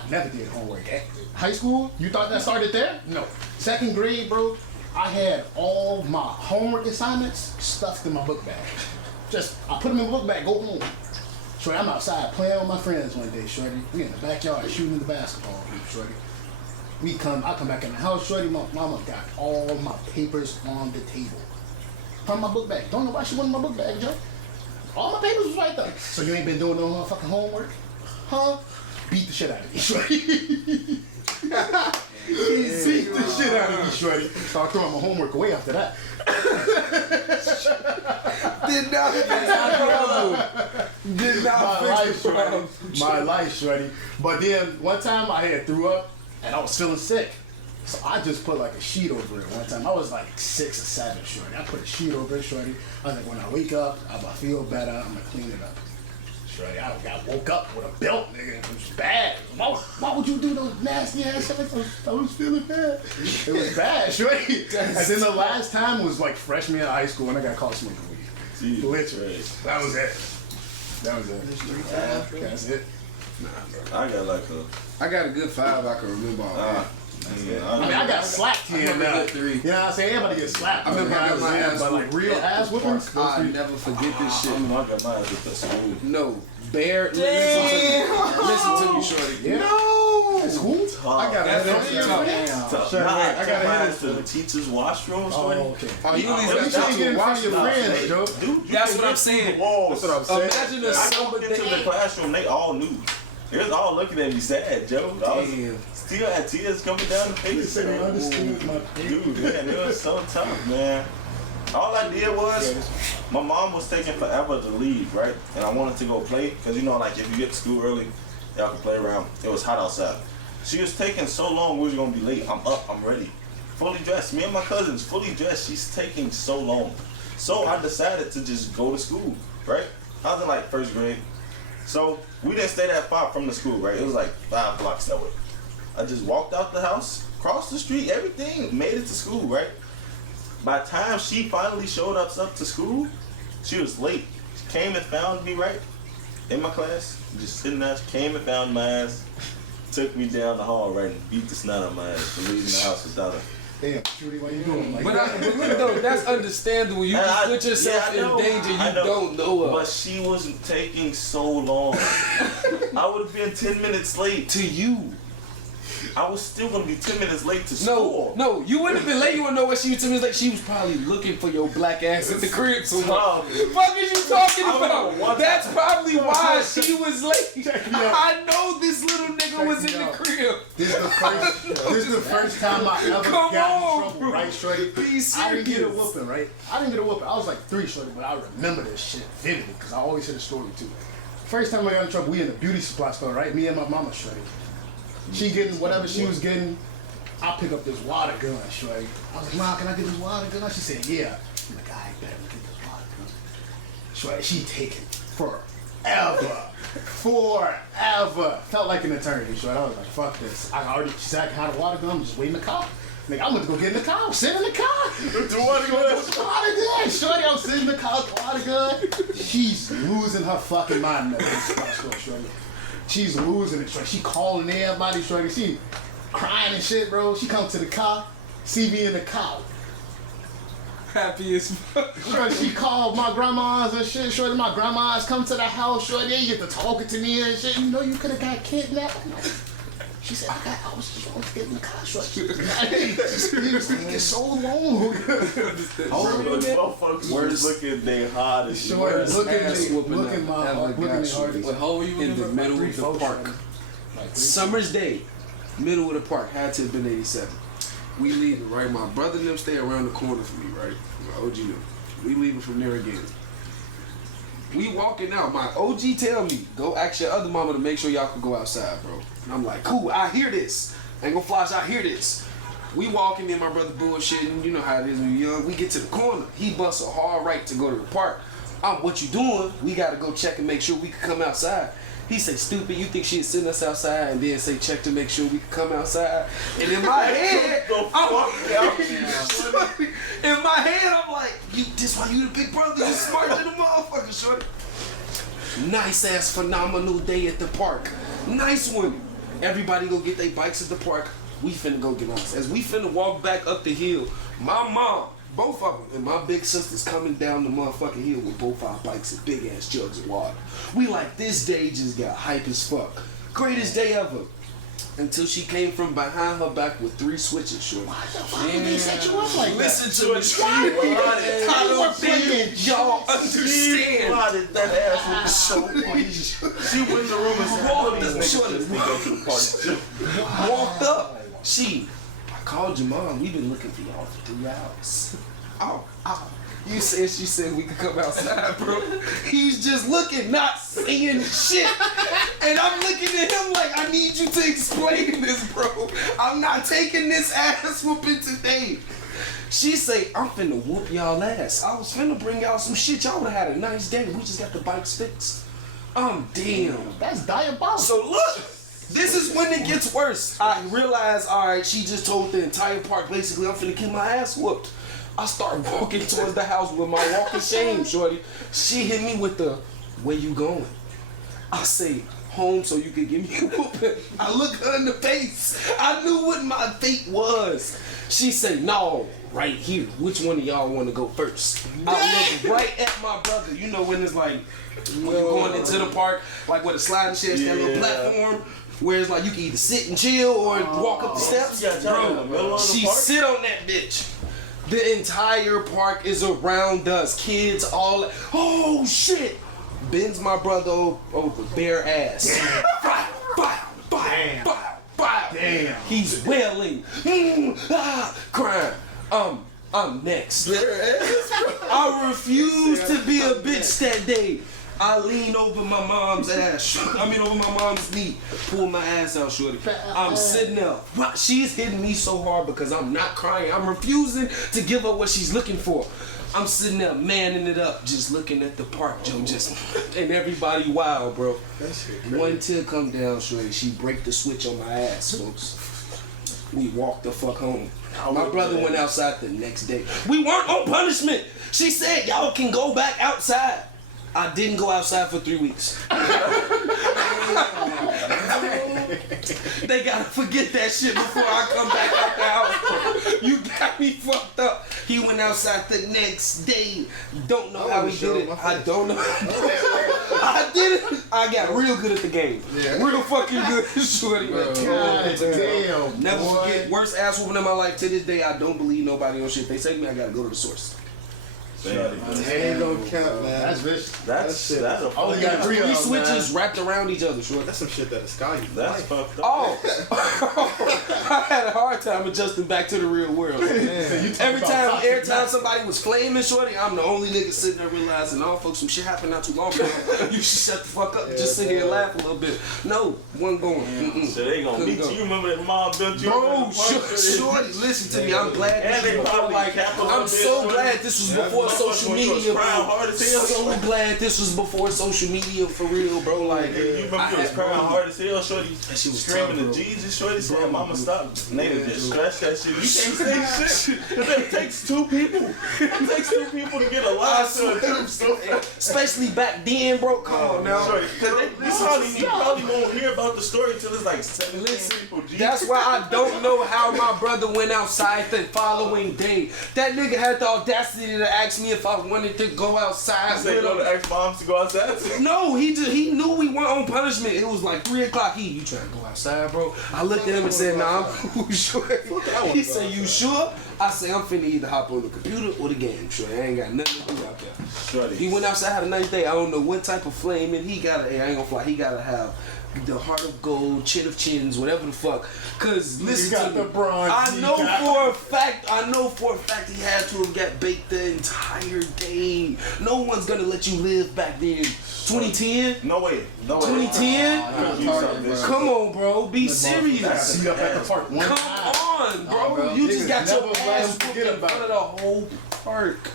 never did homework. High school, you thought that started there? No. Second grade, bro, I had all my homework assignments stuffed in my book bag. I put them in my book bag, go home. Shorty, I'm outside playing with my friends one day, shorty. We in the backyard shooting the basketball hoop, shorty. I come back in the house, shorty. My mama got all my papers on the table. From my book bag. Don't know why she wanted my book bag, Joe. All my papers was right there. So you ain't been doing no motherfucking homework? Huh? Beat the shit out of me, shorty. Beat the shit out of me, shorty. Start throwing my homework away after that. Did not fix the problem. My life, shorty. But then one time I had threw up and I was feeling sick. So I just put like a sheet over it one time. I was like 6 or 7, shorty. I put a sheet over it, shorty. I was like, when I wake up, I'm gonna feel better. I'm gonna clean it up. Shorty, I woke up with a belt, nigga. It was bad. Why would you do those nasty ass shit? I was feeling bad. It was bad, shorty. And then the last time was like freshman year of high school when I got caught smoking weed. Literally. That was it. That's it. Nah, bro. I got a good 5 I can remember all that. I got slapped here now. 3. You know what I'm saying? Everybody get slapped. I remember I got my ass, but like real ass whoopings. I never forget this shit. I got my ass with the school. No, bear. Listen to me, shorty. Yeah. No. School? I got a I got hit to the teacher's washroom. Oh, okay. Oh, you at least trying to get in front of your friends, Joe. That's what I'm saying. That's what I'm saying. Imagine a summer into the classroom. They all knew. They was all looking at me sad, Joe. I still had tears coming down the face. They understood my pain. Dude, man, it was so tough, man. All I did was, my mom was taking forever to leave, right? And I wanted to go play, because you know, like if you get to school early, y'all can play around. It was hot outside. She was taking so long, we was gonna be late. I'm up, I'm ready. Fully dressed. Me and my cousins, fully dressed. She's taking so long. So I decided to just go to school, right? I was in like 1st grade. So we didn't stay that far from the school, right? It was like 5 blocks that way. I just walked out the house, crossed the street, everything, made it to school, right? By the time she finally showed up to school, she was late. She came and found me, right? In my class, just sitting there. She came and found my ass, took me down the hall, right, and beat the snot out of my ass for leaving the house without her. Damn, Judy, what are you doing? Like but look though, that's understandable. You just put yourself in danger you don't know of. But she wasn't taking so long. I would have been 10 minutes late. To you. I was still gonna be 10 minutes late to school. No, you wouldn't have been late. You wouldn't know what she was 10 minutes late. She was probably looking for your black ass at the crib. So what the fuck is you talking about? That's probably why she was late. I know this little nigga was in the crib. This is the first time I ever got in trouble, right, shorty? I didn't get a whooping, right? I was like 3, shorty, but I remember this shit vividly because I always hear the story too. First time I got in trouble, we in a beauty supply store, right? Me and my mama, shorty. She getting whatever she was getting. I pick up this water gun, shorty. I was like, Mom, can I get this water gun? She said, yeah. I'm like, I better get this water gun. Shorty, she taking forever. Felt like an eternity, shorty. I was like, fuck this. She said I can have a water gun. I'm just waiting in the car. Nigga, I went to go get in the car. Sit in the car. The water gun. Shorty, I'm sitting in the car with the water gun. She's losing her fucking mind in that shorty. She's losing it, shorty. She calling everybody, shorty. She crying and shit, bro. She comes to the car, see me in the car. Happy as fuck. Shorty, she called my grandmas and shit. Shorty, my grandmas come to the house, shorty. They get to talking to me and shit. You know you could have got kidnapped. She said, I was just want to get in the car, shorty. This thing is so long. Words looking they hard as shit. Shorty, looking my hardest. What hole were you in the middle of the park? Summer's day, middle of the park. Had to have been 87. We leaving, right? My brother and them stay around the corner from me, right? My OG them. We leaving from there again. We walking out. My OG tell me, go ask your other mama to make sure y'all can go outside, bro. And I'm like, cool, I hear this. Ain't gonna flash, I hear this. We walking in, my brother bullshitting. You know how it is when you're young. We get to the corner. He busts a hard right to go to the park. What you doing? We gotta go check and make sure we can come outside. He say, stupid, you think she'd send us outside and then say check to make sure we can come outside? And in my head, I'm like, this why you the big brother, you smarter than a motherfucker, shorty. Nice ass phenomenal day at the park. Nice one. Everybody go get their bikes at the park. We finna go get ours. As we finna walk back up the hill, my mom, both of them, and my big sister's coming down the motherfucking hill with both our bikes and big ass jugs of water. We like, this day just got hype as fuck. Greatest day ever. Until she came from behind her back with 3 switches, shorty. Why did they set you up like that? Listen to me. I don't think y'all understand. That ass was so funny. She went in the room and said, "All these niggas need to go to the party." Walked up. I called your mom. We've been looking for y'all for 3 hours. You said she said we could come outside, bro. He's just looking, not saying shit. And I'm looking at him like, I need you to explain this, bro. I'm not taking this ass whooping today. She say, I'm finna whoop y'all ass. I was finna bring y'all some shit. Y'all would've had a nice day. We just got the bikes fixed. Damn. That's diabolical. So look, this is when it gets worse. I realize, all right, she just told the entire park, basically, I'm finna get my ass whooped. I start walking towards the house with my walking shame, shorty. She hit me with the, where you going? I say, home so you can give me a whooping. I look her in the face. I knew what my fate was. She say, no, right here. Which one of y'all want to go first? I look right at my brother. You know when it's like, when you're going into the park, like with a sliding shed, that little platform, where it's like you can either sit and chill or walk up the steps. Bro, she sit on that bitch. The entire park is around us. Kids all, oh shit. Bends my brother over, bare ass. Damn. He's wailing. Crying. I'm next. I refuse to be a bitch that day. I lean over my mom's ass. Over my mom's knee. Pull my ass out, shorty. I'm sitting there. She's hitting me so hard because I'm not crying. I'm refusing to give her what she's looking for. I'm sitting there manning it up, just looking at the park, Joe, and everybody wild, bro. One tear come down, shorty. She break the switch on my ass, folks. We walked the fuck home. My brother went outside the next day. We weren't on punishment. She said, y'all can go back outside. I didn't go outside for 3 weeks. They gotta forget that shit before I come back out the house. You got me fucked up. He went outside the next day. Don't know how he did it. I don't know. I did it. I got real good at the game. Yeah. Real fucking good, shorty. God damn. Never boy. forget. Worst ass whooping in my life. To this day, I don't believe nobody on shit. They say to me, I gotta go to the source. Ain't no count, man. That's vicious. That's a I only got Three of them, switches man. wrapped around each other, short. That's some shit that the sky you That's like. fucked up. Oh, I had a hard time adjusting back to the real world. Every time somebody was flaming, shorty, I'm the only nigga sitting there realizing, oh, folks, some shit happened not too long ago. You should shut the fuck up and just sit here and laugh a little bit. No, wasn't going. So they gonna meet you. You remember that mom built you? Bro, shorty, listen to me. I'm glad this was before, I'm so glad this was before social media, bro. So glad this was before social media for real, bro. Like, you remember you was crying hard as hell, shorty. That shit was Screaming tough, to Jesus, shorty saying, "Mama, stop." Nigga just scratch that shit. You can't say shit. It takes two people. It takes two people to get a lot. Especially back then, bro. Come on now. You probably won't hear about the story till it's like 17 people. That's why I don't know how my brother went outside the following day. That nigga had the audacity to ask me if I wanted to go outside. They go to ask moms to go outside. No, he knew we weren't on punishment. It was like 3 o'clock. You trying to go outside, bro? I looked at him and said, nah, I'm cool, sure. He said, you sure? I said, I'm finna either hop on the computer or the game, sure. I ain't got nothing to do out there. Shorty. He went outside, had a nice day. I don't know what type of flame, and he gotta, I ain't gonna fly, he gotta have the heart of gold, chin of chins, whatever the fuck. Cause listen to me, I know for a fact he had to have got baked the entire day. No one's gonna let you live back then. 2010? No way. 2010? Come on, bro. Be serious. See up at the park one Come on, bro. You just got your ass whooped in front of the whole park.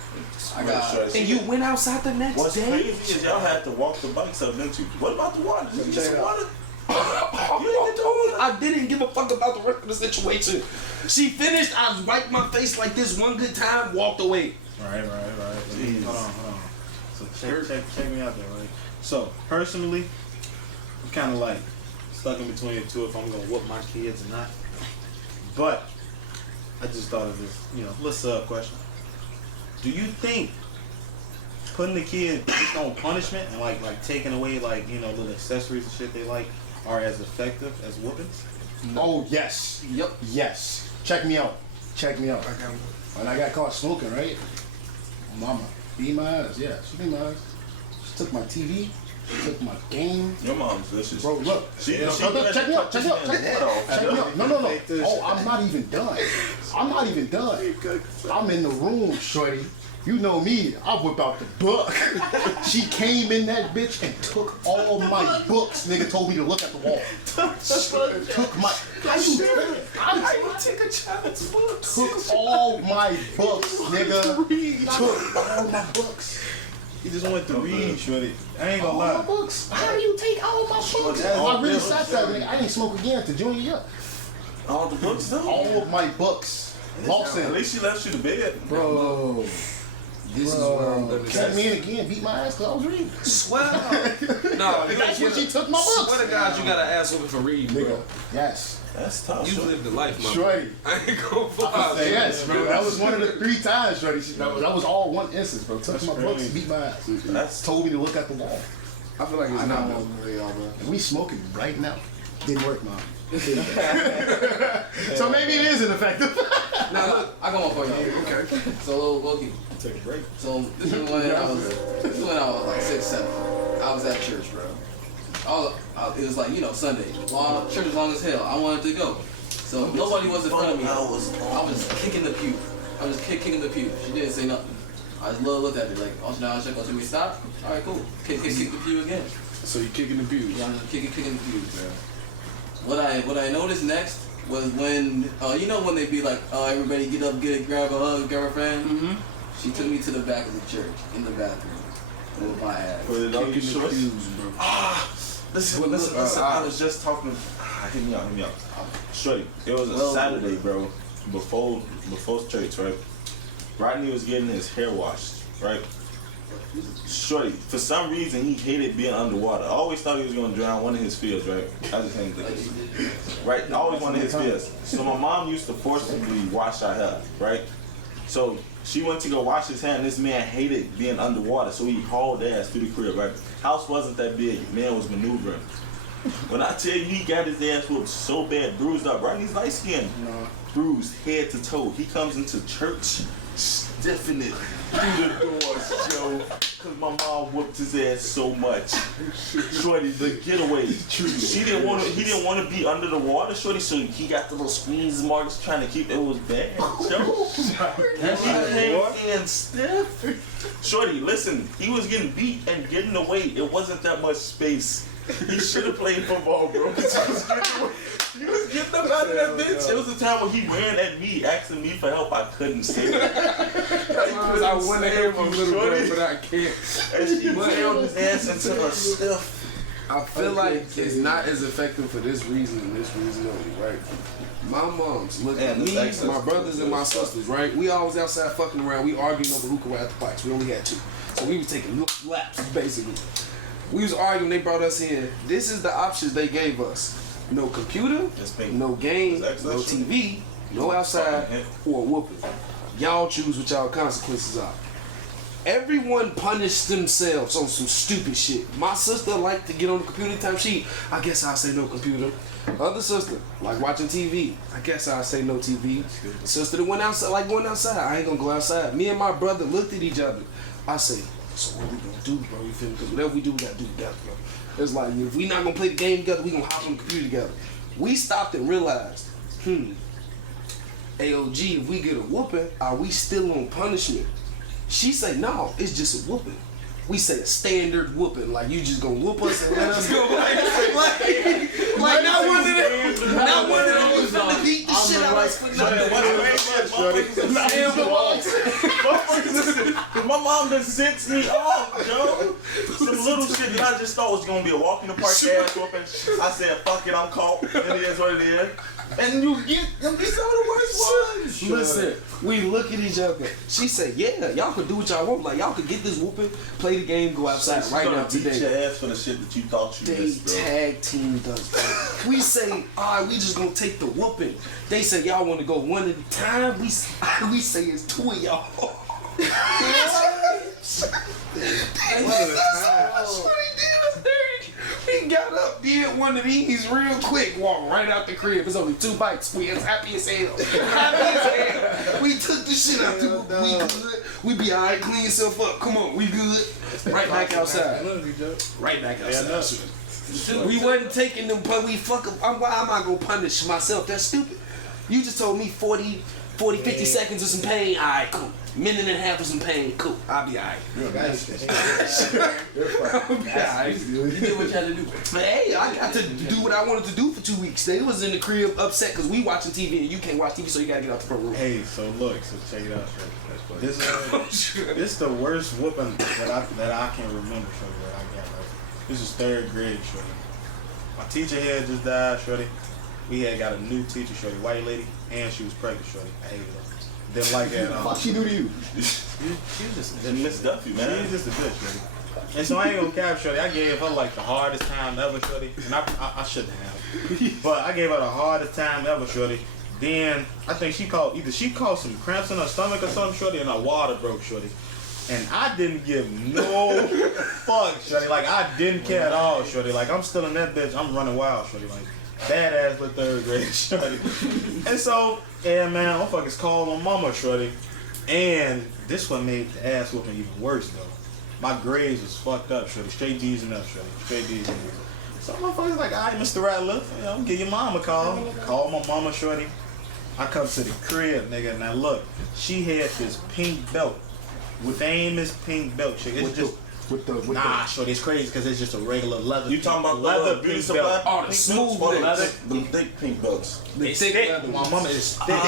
And you went outside the next What's day? crazy is y'all had to walk the bikes up, didn't you? What about the water? Did you get some water? I didn't give a fuck about the rest of the situation. She finished, I wiped my face like this one good time, walked away. Right. Hold on. So check me out there, right? So personally, I'm kind of like stuck in between the two if I'm gonna whoop my kids or not. But I just thought of this, little sub question. Do you think putting the kid just on punishment and like taking away little accessories and shit they like are as effective as whoopings? Oh yes. Yep. Yes. Check me out. When I got caught smoking, right? Mama beat my ass. Yeah, she beat my ass. She took my TV. She took my game. Your mom's vicious. Bro, look. Check me out. No. Oh, I'm not even done. I'm in the room, shorty. You know me, I whip out the book. She came in that bitch and took all my books. Nigga told me to look at the wall. Took my. How you take a child's books? Took all my books, nigga. Took all my books. He just went to read, shorty. I ain't gonna All lie. my books. How do you take all my books? I really sat there, nigga. I didn't smoke again to junior year. All the books though? All of my books. Lost At in. least she left you to bed. Bro. This is where I'm gonna Came in again, beat my ass because I was reading. Swear no, That's when she took my books. Swear to God, you got an ass whooping for reading, bro. Yes. That's tough. You lived the life, man. Shorty. I ain't gonna fly. Yes, bro. That was one of the 3 times, Shorty. That was all one instance, bro. Took my books, beat my ass. That's Told me to look at the wall. I feel like it's not bro. And we smoking right now. Didn't work, Mom. So maybe it is ineffective. Now look, I got one for you. Okay. So Loki. Take a break. So this is when I was like 6, 7. I was at church, bro. It was like, Sunday. Church was long as hell. I wanted to go. So nobody was in front of me. I was kicking the pew. I was kicking the pew. She didn't say nothing. I just looked at me like, oh, now she's gonna tell me stop. All right, cool. Kick the pew again. So you kicking the pews? Yeah, I'm just kicking the pews, bro. What I noticed next was when when they be like, everybody get up, grab a hug, grab a friend. Mm-hmm. She took me to the back of the church in the bathroom with my ass. Put it on your shorts. Listen. I was just talking. Hit me out. Shorty, it was a Saturday, bro. Before church, right? Rodney was getting his hair washed, right? Shorty, for some reason he hated being underwater. I always thought he was gonna drown one of his fears, right? I just didn't think it. Right? Always one of his fears. So my mom used to forcibly wash our hair, right? So She went to go wash his hand, and this man hated being underwater, so he hauled ass through the crib, right? House wasn't that big, man was maneuvering. When I tell you he got his ass whooped so bad, bruised up, right? He's light skinned. Bruised head to toe. He comes into church, stiffing it through the doors, Joe. Cause my mom whooped his ass so much. Shorty, the getaway. He didn't want to be under the water, Shorty, so he got the little squeeze marks trying to keep it was bad. Joe. And he came in stiff. Shorty, listen, he was getting beat and getting away. It wasn't that much space. He should have played football, bro. He was getting up out of that bitch. It was a time when he ran at me, asking me for help. I couldn't save it. I want to help him, little bro, but I can't. And she nailed his ass into a stiff. I feel like it's not as effective for this reason and this reason only, right? My mom's looked at me, my brothers, and my sisters, right? We always outside fucking around. We arguing over who could ride the bikes. We only had 2. So we was taking laps, basically. We was arguing, they brought us in. This is the options they gave us. No computer, no game, no TV, no outside, or whooping. Y'all choose what y'all consequences are. Everyone punished themselves on some stupid shit. My sister liked to get on the computer time sheet. I guess I'll say no computer. Other sister, like watching TV. I guess I'll say no TV. Sister that went outside, like going outside. I ain't gonna go outside. Me and my brother looked at each other. I say, so what we gonna do, bro? You feel me? Because whatever we do, we gotta do together, bro. It's like, if we not gonna play the game together, we gonna hop on the computer together. We stopped and realized, AOG, if we get a whooping, are we still on punishment? She say, no, it's just a whooping. We say a standard whooping, like you just gonna whoop us and let us go. Like not one of them, not one of them was gonna beat the shit out of us for nothing. My mom done sent me off, Joe. Some little shit that I just thought was gonna be a walk in the park ass whooping. I said, fuck it, I'm caught. It is what it is. And you get them be some of the worst ones. Listen, we look at each other. She said, yeah, y'all could do what y'all want. Like, y'all could get this whooping, play the game, go outside right now today. Beat your ass for the shit that you thought you missed, bro. They tag teamed us, bro. We say, all right, we just gonna take the whooping. They say, y'all want to go one at a time. We say it's 2 of y'all. He got up, did one of these real quick, walked right out the crib. It's only 2 bites. We was happy as hell. Happy as hell. We took the shit out the we good. We be alright, clean yourself up. Come on, we good. Right back outside. Right back outside. We wasn't taking them, but we fuck up. Why am I gonna punish myself? That's stupid. You just told me 40, 50 seconds of some pain. Alright, cool. Minute and a half of some pain. Cool. I'll be alright. You did what you had to do. But hey, I got to do what I wanted to do for 2 weeks. They was in the crib upset because we watching TV and you can't watch TV, so you gotta get out the front room. Hey, so look, check it out. This the worst whooping that I can remember, shorty, that I got. Right? This is 3rd grade, shorty. My teacher had just died, shorty. We had got a new teacher, shorty, white lady, and she was pregnant, shorty. I hated her. Didn't like that. What she do to you? She was just Miss Duffy, man. She was just a bitch, shorty. And so I ain't gonna cap, shorty. I gave her like the hardest time ever, shorty. And I shouldn't have. But I gave her the hardest time ever, shorty. Then I think she caught some cramps in her stomach or something, shorty, and her water broke, shorty. And I didn't give no fuck, shorty. Like I didn't care at all, shorty. Like I'm still in that bitch. I'm running wild, shorty. Like badass with 3rd grade, shorty. And so, yeah, man, I'm fucking called my mama, shorty. And this one made the ass whooping even worse, though. My grades was fucked up, shorty. Straight D's and up, shorty. Straight D's and up. So motherfuckers like, all right, Mr. Rattler, you know, give your mom a call. Call my mama, shorty. I come to the crib, nigga. Now look, she had this pink belt. With famous pink belt, shit. It's just nah, shorty, it's crazy because it's just a regular leather. You talking about leather beauty supply? Oh, the smooth leather. Them thick pink belts. They thick leather. My mama is thick.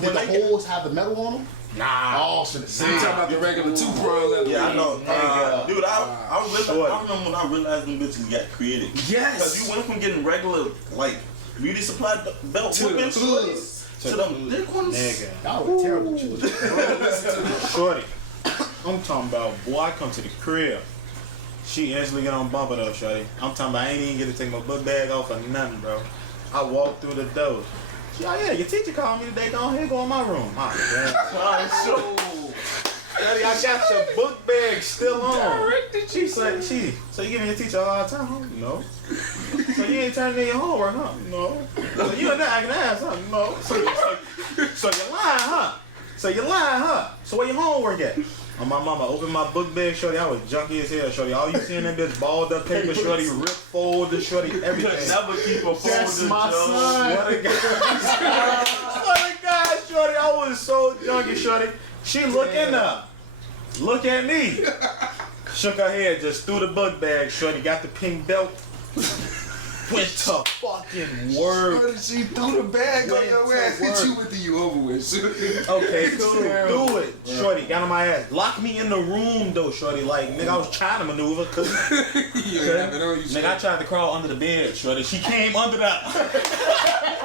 Did the holes have the metal on them? Nah. Oh, so you talking about the regular 2-prong leather? Yeah, I know. Dude, I remember when I realized them bitches got created. Yes. Because you went from getting regular, like, beauty supply belt whooping shorties to them thick ones. Nigga. Y'all were terrible children. Shorty. I'm talking about, boy, I come to the crib. She instantly get on bumper though, shorty. I'm talking about, I ain't even get to take my book bag off or nothing, bro. I walk through the door. She like, yeah, your teacher called me today. Go ahead, go in my room. Oh, damn. Shorty, I got the book bag still on. She's like, so you giving your teacher a hard time, huh? No. So you ain't turning in your homework, huh? No. So you in there acting ass, huh? No. So you're lying, huh? So where your homework at? On my mama, open my book bag, shorty. I was junky as hell, shorty. All you see in that bitch balled up paper, shorty, rip folded, shorty, everything. Never keep a folder. That's my son. What a guy. What a guy, shorty. I was so junky, shorty. She looking up. Look at me. Shook her head, just threw the book bag, shorty. Got the pink belt. Went to fucking work. She threw the bag on your ass, hit you with the you over with. Okay, cool. Do it. Shorty, got on my ass. Lock me in the room, though, shorty. Like, nigga, I was trying to maneuver. Nigga, I tried to crawl under the bed, shorty. She came under that.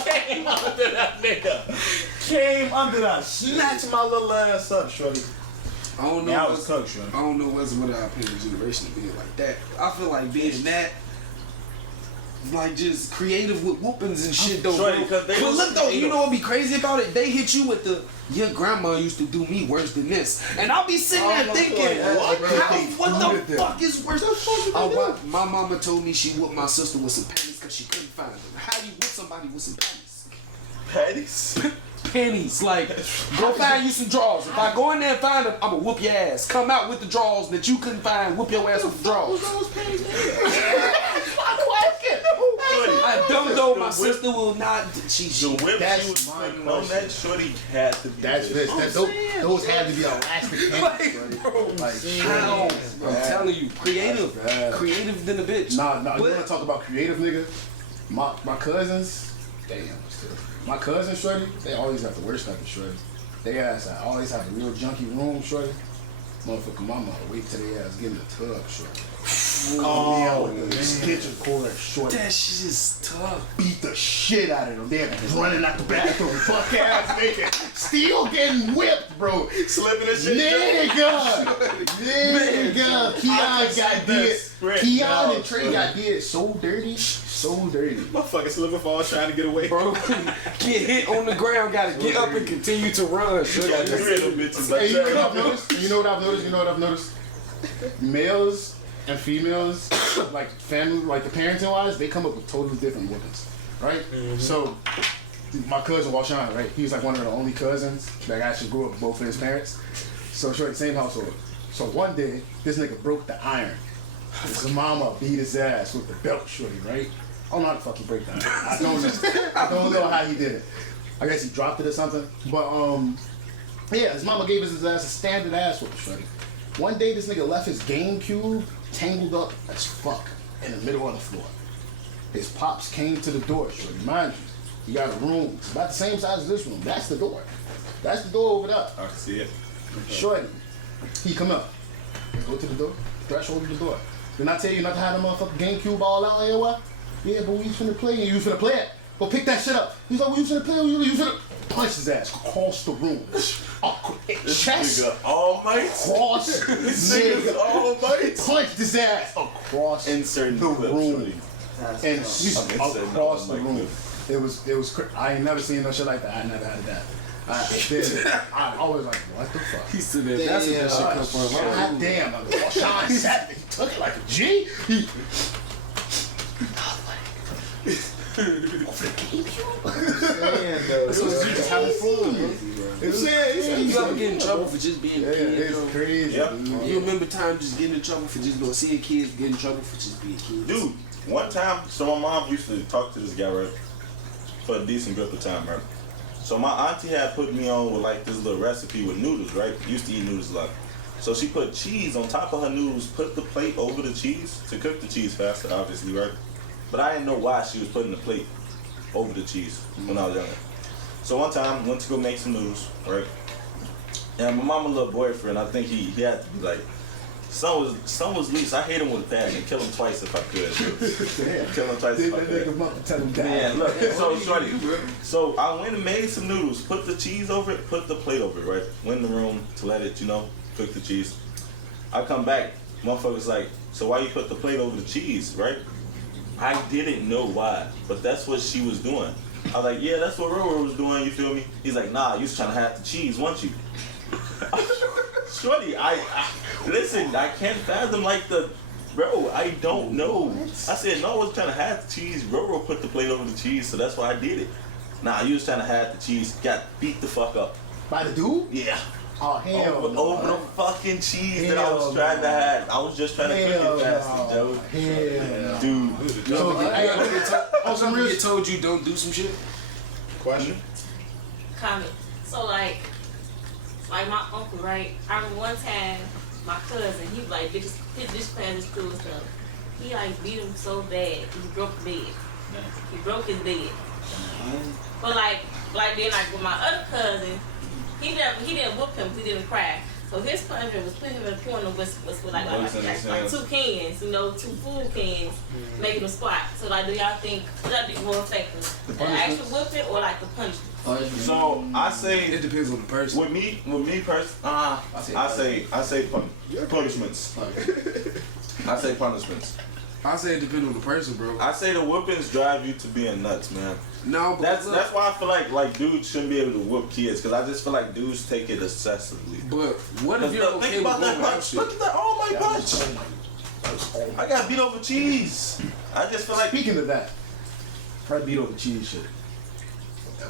Came under that, nigga. Came under that. Snatched my little ass up, shorty. I don't know. Yeah, I was cooked, shorty. I don't know what's with our parents' generation being like that. I feel like being that, like just creative with whoopings and shit though. Shorty, Bro. but Look though, you know what be crazy about it? They hit you with the your grandma used to do me worse than this, and I'll be sitting there thinking, what the fuck is worse? My mama told me she whooped my sister with some panties because she couldn't find them. How do you whoop somebody with some panties? Panties? Panties, like go find you some drawers. If I go in there and find them, I'ma whoop your ass. Come out with the drawers that you couldn't find, whoop your ass with the drawers. I dumb though, my sister will not. The whip she was putting on that shorty had to be. That's this. Those had to be elastic panties, How? I'm telling you, creative than a bitch. Nah. You wanna talk about creative, nigga? My cousins, my cousins, shorty, they always have the worst type of shorty. They ass always have a real junky room, shorty. Motherfucker mama wait till they ass get in the tub, shorty. Oh, the kitchen corner, shorty. That shit is tough. Beat the shit out of them. They're running out the bathroom, fuck ass naked, still getting whipped, bro. Slipping and shit. Nigga. Keon and Trey got did so dirty. Motherfucker slipping fall trying to get away. Bro, get hit on the ground, gotta get up and continue to run. Hey, you know what I've noticed? Males and females, like family, like the parenting wise, they come up with totally different whoopings, right? Mm-hmm. So my cousin Washan, right? He was like one of the only cousins that actually grew up with both of his parents. So short, same household. So one day, this nigga broke the iron. His mama beat his ass with the belt, shorty, right? I don't know how to fucking break the iron. I don't know how he did it. I guess he dropped it or something. But yeah, his mama gave his ass a standard ass whooping, shorty. One day, this nigga left his GameCube tangled up as fuck in the middle of the floor. His pops came to the door, shorty. Mind you, he got a room. It's about the same size as this room. That's the door. That's the door over there. I can see it. Shorty, he come up. Go to the door. Threshold of the door. Didn't I tell you not to have the motherfucking GameCube all out here, what? Yeah, but we finna play and you finna play it. Go pick that shit up. He's like, well, you finna play, you finna punch his ass across the room. Chest. Nigga, all might. Cross. This nigga's all might. Punched his ass across the room. And across the room. It was. I ain't never seen no shit like that. I never had that. I was like, what the fuck? He said that. That's where that shit come from. God damn. I was Sean Sapp. He took it like a G. You ever get in trouble for just being a kid? It's crazy. Yep. You remember time just getting in trouble for just seeing kids get in trouble for just being kids? Dude, one time, so my mom used to talk to this guy, right? For a decent grip of time, right? So my auntie had put me on with like this little recipe with noodles, right? Used to eat noodles a lot. So she put cheese on top of her noodles, put the plate over the cheese to cook the cheese faster, obviously, right? But I didn't know why she was putting the plate over the cheese when I was younger. So one time, went to go make some noodles, right? And my mama's little boyfriend, I think he had to be like, son was loose. I hate him with a passion. Kill him twice if I could. Kill him twice if I could. Man, look, so shorty. So I went and made some noodles, put the cheese over it, put the plate over it, right? Went in the room to let it, cook the cheese. I come back, motherfucker's like, so why you put the plate over the cheese, right? I didn't know why, but that's what she was doing. I was like, yeah, that's what Roro was doing, you feel me? He's like, nah, you was trying to have the cheese, weren't you? Shorty, I listen. I can't fathom like the. Bro, I don't know. I said no. I was trying to have the cheese. Roro put the plate over the cheese, so that's why I did it. Nah, you was trying to have the cheese. Got beat the fuck up. By the dude? Yeah. Oh hell no. Over the fucking cheese that I was trying to have. I was just trying to cook it faster, Joe. Hell Dude. So, some real get told you don't do some shit. Question? Comment. So like my uncle, right? I remember one time my cousin, he was like, his class is cool and stuff. He like beat him so bad, he broke the bed. He broke his bed. But like then like with my other cousin, he didn't whoop him, he didn't cry. So his punishment was putting him in a corner with like 2 cans, you know, 2 food cans, making him squat. So like, do y'all think that be more effective, the actual whipping or like the punishment? So I say it depends on the person. With me personally, I say punishments. I say punishments. I say it depends on the person, bro. I say the whoopings drive you to being nuts, man. No, but that's why I feel like dudes shouldn't be able to whoop kids, because I just feel like dudes take it excessively. But what if you're okay think about with that punch? Look at that! Oh my punch! I got beat over cheese. I just feel like speaking of that, probably beat over cheese shit.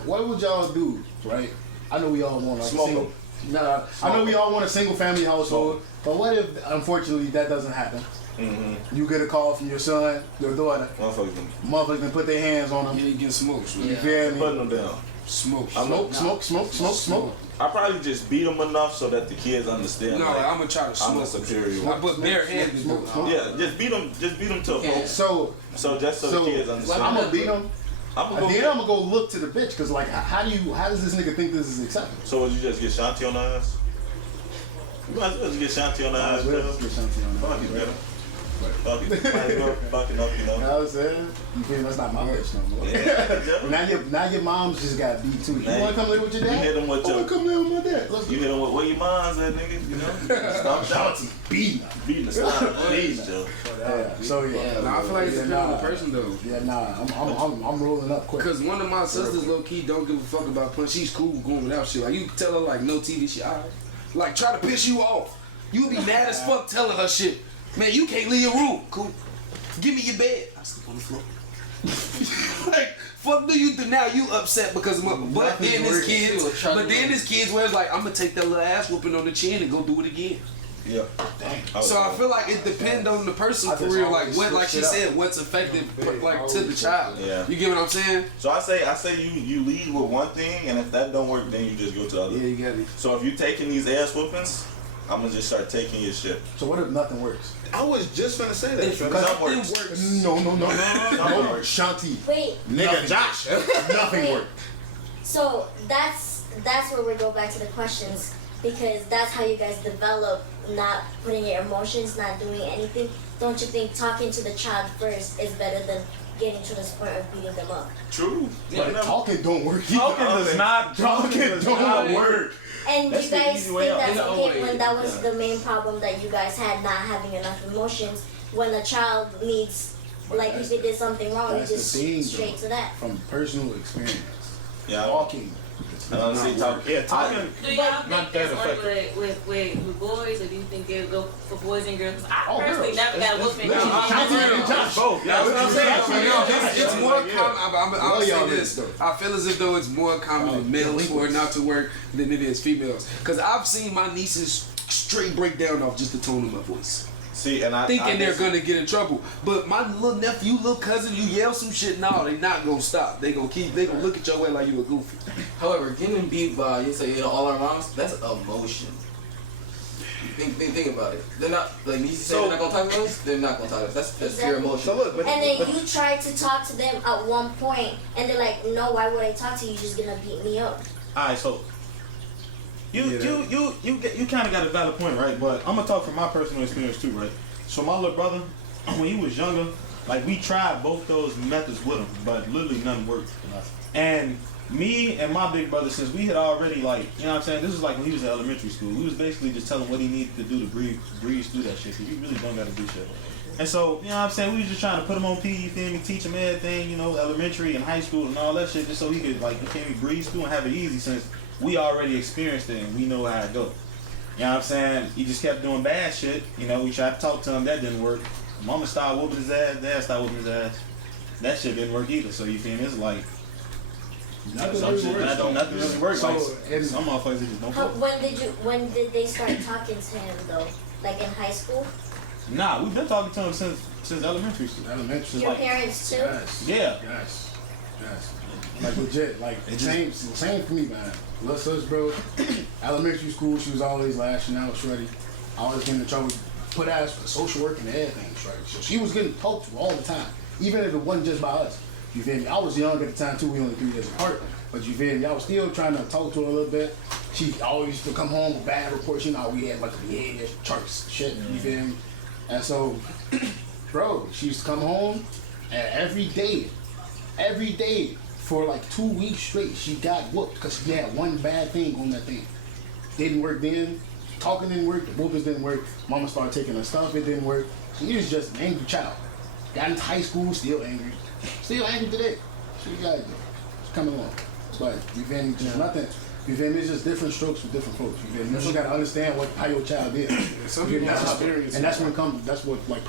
What would y'all do, right? I know we all want a Smoke single. Nah, I know we all want a single family household, but what if unfortunately that doesn't happen? Mm-hmm. You get a call from your son, your daughter. Motherfuckers can put their hands on them. You get smoked. You feel me? Putting them down. Smoke. Smoke. I probably just beat them enough so that the kids understand. No, like, I'm gonna try to smoke. I'm a superior. I put barehanded. Yeah, just beat them to a point. So just so the kids understand. I'm gonna beat them. I'm I'm gonna go look to the bitch, cause like, how does this nigga think this is acceptable? So would you just get Shanti on the ass? You might as well just get Shanti on the ass, bro. Fuck it, bro. Fuck it. Might as well fucking up, you know. You know what I'm saying? You feel that's not my bitch no more. Yeah. now your mom's just got beat too. You wanna come live with your dad? You hit him with I wanna come live with my dad. You hit him with where your mom's at, nigga. You know. Stop Shanti beating the style. So yeah. Nah, I feel like it's depending on the person though. Yeah, I'm rolling up quick. Cause one of my sisters low key don't give a fuck about punch. She's cool going without shit. Like you can tell her like no TV shit. Alright. Like try to piss you off. You be mad as fuck telling her shit. Man, you can't leave your room. Cool. Give me your bed. I sleep on the floor. Like, fuck do you do now? You upset because but then this kids where it's like I'm gonna take that little ass whooping on the chin and go do it again. Yeah. Dang. So I feel like it depends on the person for real. Like what, like she said, what's effective like to the child. Yeah. You get what I'm saying? So I say you lead with one thing, and if that don't work, then you just go to the other. Yeah, you got it. So if you taking these ass whoopings, I'm gonna just start taking your shit. So what if nothing works? I was just gonna say that. Nothing works. No. Shanti. Wait. Nigga, Josh. Nothing worked. So that's where we go back to the questions, because that's how you guys develop not putting your emotions, not doing anything. Don't you think talking to the child first is better than getting to this point of beating them up? True. But talking don't work. Talking does not work. And That's you the guys easy think way out. that's okay when that was the main problem that you guys had, not having enough emotions. When a child needs, like if they did something wrong, you just straight to that. From personal experience. Yeah. Talking. And honestly, talking. Do y'all think that's only with boys, or do you think it would go for boys and girls? I personally never got a whooping. both. Yeah, that's what I'm saying. It's more common. I'll say this. I feel as if though it's more common in males for it not to work than it is females. Because I've seen my nieces straight break down off just the tone of my voice. See, and thinking they're gonna get in trouble, but my little nephew, little cousin, you yell some shit, no, they not gonna stop. They gonna look at your way like you a goofy. However, getting beat by all our moms, that's emotion. Think about it. They're not like you say they're not gonna talk to us. They're not gonna talk to us. That's pure emotion. So look, and then you try to talk to them at one point, and they're like, "No, why would I talk to you? You're just gonna beat me up." All right, so. You kind of got a valid point, right? But I'm gonna talk from my personal experience too, right? So my little brother, when he was younger, like we tried both those methods with him, but literally none worked. And me and my big brother, since we had already like, you know what I'm saying? This was like when he was in elementary school. We was basically just telling him what he needed to do to breeze through that shit. Cause you really don't gotta do shit. And so, you know what I'm saying? We was just trying to put him on P, you feel me? Teach him everything, you know, elementary and high school and all that shit, just so he could like, breeze through and have it easy since we already experienced it and we know how it goes. You know what I'm saying? He just kept doing bad shit. You know, we tried to talk to him, that didn't work. Mama started whooping his ass, dad started whooping his ass. That shit didn't work either. So you feel me? It's like Nothing some really shit, works. nothing really works. So, Like, and- some motherfuckers just don't How, fuck. when did they start talking to him though? Like in high school? Nah, we've been talking to him since elementary school. Elementary. Your like- parents too? Yes. Yeah. Yes. Like legit, like same for me, man. Little sis, bro. Elementary school, she was always lashing out, shreddy. Always getting in trouble. Put ass for social work and everything, shreddy. So she was getting talked to all the time, even if it wasn't just by us. You feel me? I was young at the time too. We only 3 years apart, but you feel me? I was still trying to talk to her a little bit. She always used to come home with bad reports. You know, we had like behavior charts, shit. You feel me? And so, bro, she used to come home, and every day for like 2 weeks straight, she got whooped because she had one bad thing on that thing. Didn't work then. Talking didn't work. The whoopings didn't work. Mama started taking her stuff. It didn't work. She was just an angry child. Got into high school, still angry. Still angry today. She got it. It's coming along. But you feel me? Just nothing. You feel me? It's just different strokes for different folks. You feel me? You still gotta understand how your child is. Some You feel me? people experience And that's when it comes. That's what like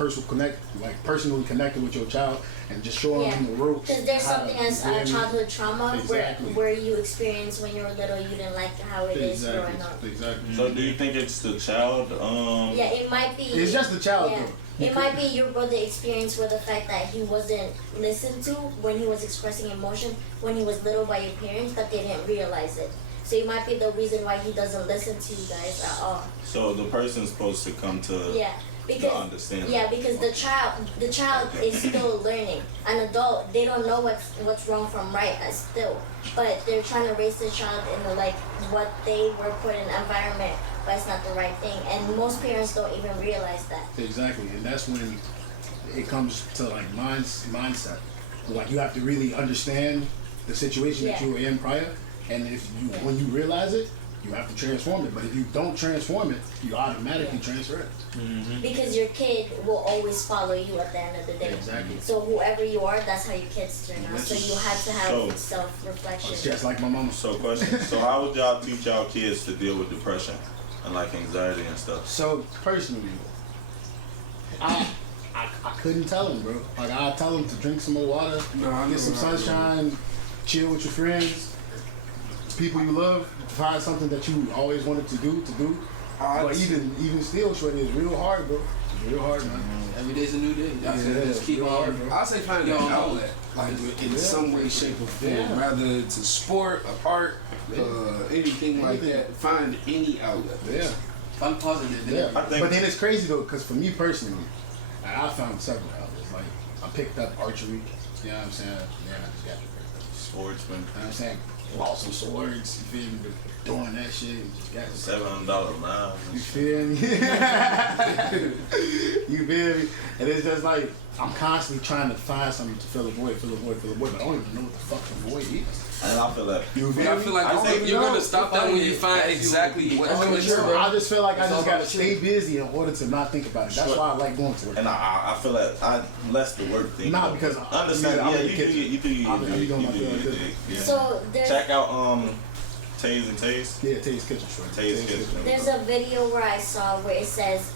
personally connected with your child and just showing them the ropes. Because there's how to- something as you feel me? childhood trauma Exactly. where you experience when you were little, you didn't like how it is growing up. Exactly. So do you think it's the child? Yeah, it might be. It's just the child Yeah. though. It might be your brother experience with the fact that he wasn't listened to when he was expressing emotion when he was little by your parents, but they didn't realize it. So it might be the reason why he doesn't listen to you guys at all. So the person's supposed to come to Yeah, the because understanding. yeah, because the child is still learning. An adult, they don't know what's wrong from right still, but they're trying to raise the child in the like what they were put in environment, but it's not the right thing. And most parents don't even realize that. Exactly, and that's when it comes to like mindset. Like you have to really understand the situation that Yeah. you were in prior, and if you when you realize it, you have to transform it. But if you don't transform it, you automatically transfer it. Because your kid will always follow you at the end of the day. Exactly. So whoever you are, that's how your kids turn out. So you have to have So- self-reflection. It's just like my mama. So question. So how would y'all teach y'all kids to deal with depression and like anxiety and stuff? So personally, I couldn't tell him, bro. Like I tell him to drink some more water, No, I get some know how to do sunshine, chill with your friends, people you love, find something that you always wanted to do. But even still, shorty, it's real hard, bro. It's real hard, man. Every day's a new day. That's Yeah, it. Just keep real hard, on. bro. I say find an outlet, like in some way, shape, or form. Yeah. Rather it's a sport, a art, anything like that. Find any outlet. Yeah. I'm positive. Yeah. I think- But then it's crazy though, because for me personally, I found several outlets. Like I picked up archery. You know what I'm saying? Yeah, I just got it. Sportsman. You know what I'm saying? Lost some swords, you feel me? But doing that shit, you just got $700 miles. You feel me? You feel me? And it's just like, I'm constantly trying to find something to fill a void, but I don't even know what the fuck the void is. And I feel that. You But I feel like I think you're no, gonna stop that when you find exactly what I just feel like I It's all just gotta about stay you. busy in order to not think about it. That's Sure. why I like going to work. And I feel that I less the work thing. Nah, because I understand. I'm Yeah, in the you kitchen. do you I'm doing my do thing. your thing. Yeah. So there's Check out Taze and Taze. Yeah, Taste Kitchen, short. Taze Kitchen. there's a video where I saw where it says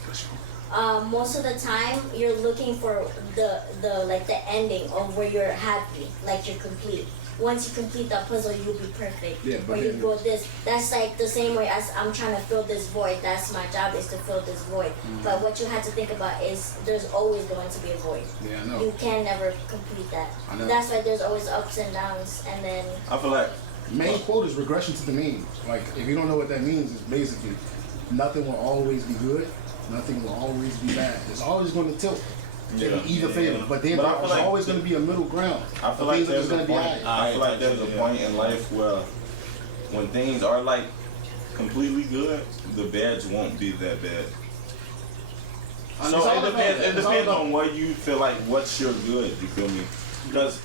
most of the time you're looking for the like the ending of where you're happy, like you're complete. Once you complete that puzzle, you'll be perfect. Yeah, but or you then- go this. That's like the same way as I'm trying to fill this void. That's my job, is to fill this void. But what you have to think about is there's always going to be a void. Yeah, I know. You can never complete that. I know. That's why there's always ups and downs, and then I feel like Main quote is regression to the mean. Like, if you don't know what that means, it's basically nothing will always be good, nothing will always be bad. It's always going to tilt. Yeah. Either favor, but then But I there's feel like always going to be a middle ground. I feel like Things are there's just a gonna be point. alright. I feel like there's a point in life where when things are like completely good, the bads won't be that bad. It's So all it about depends. that. It It's all depends about- on what you feel like. What's your good? You feel me? Because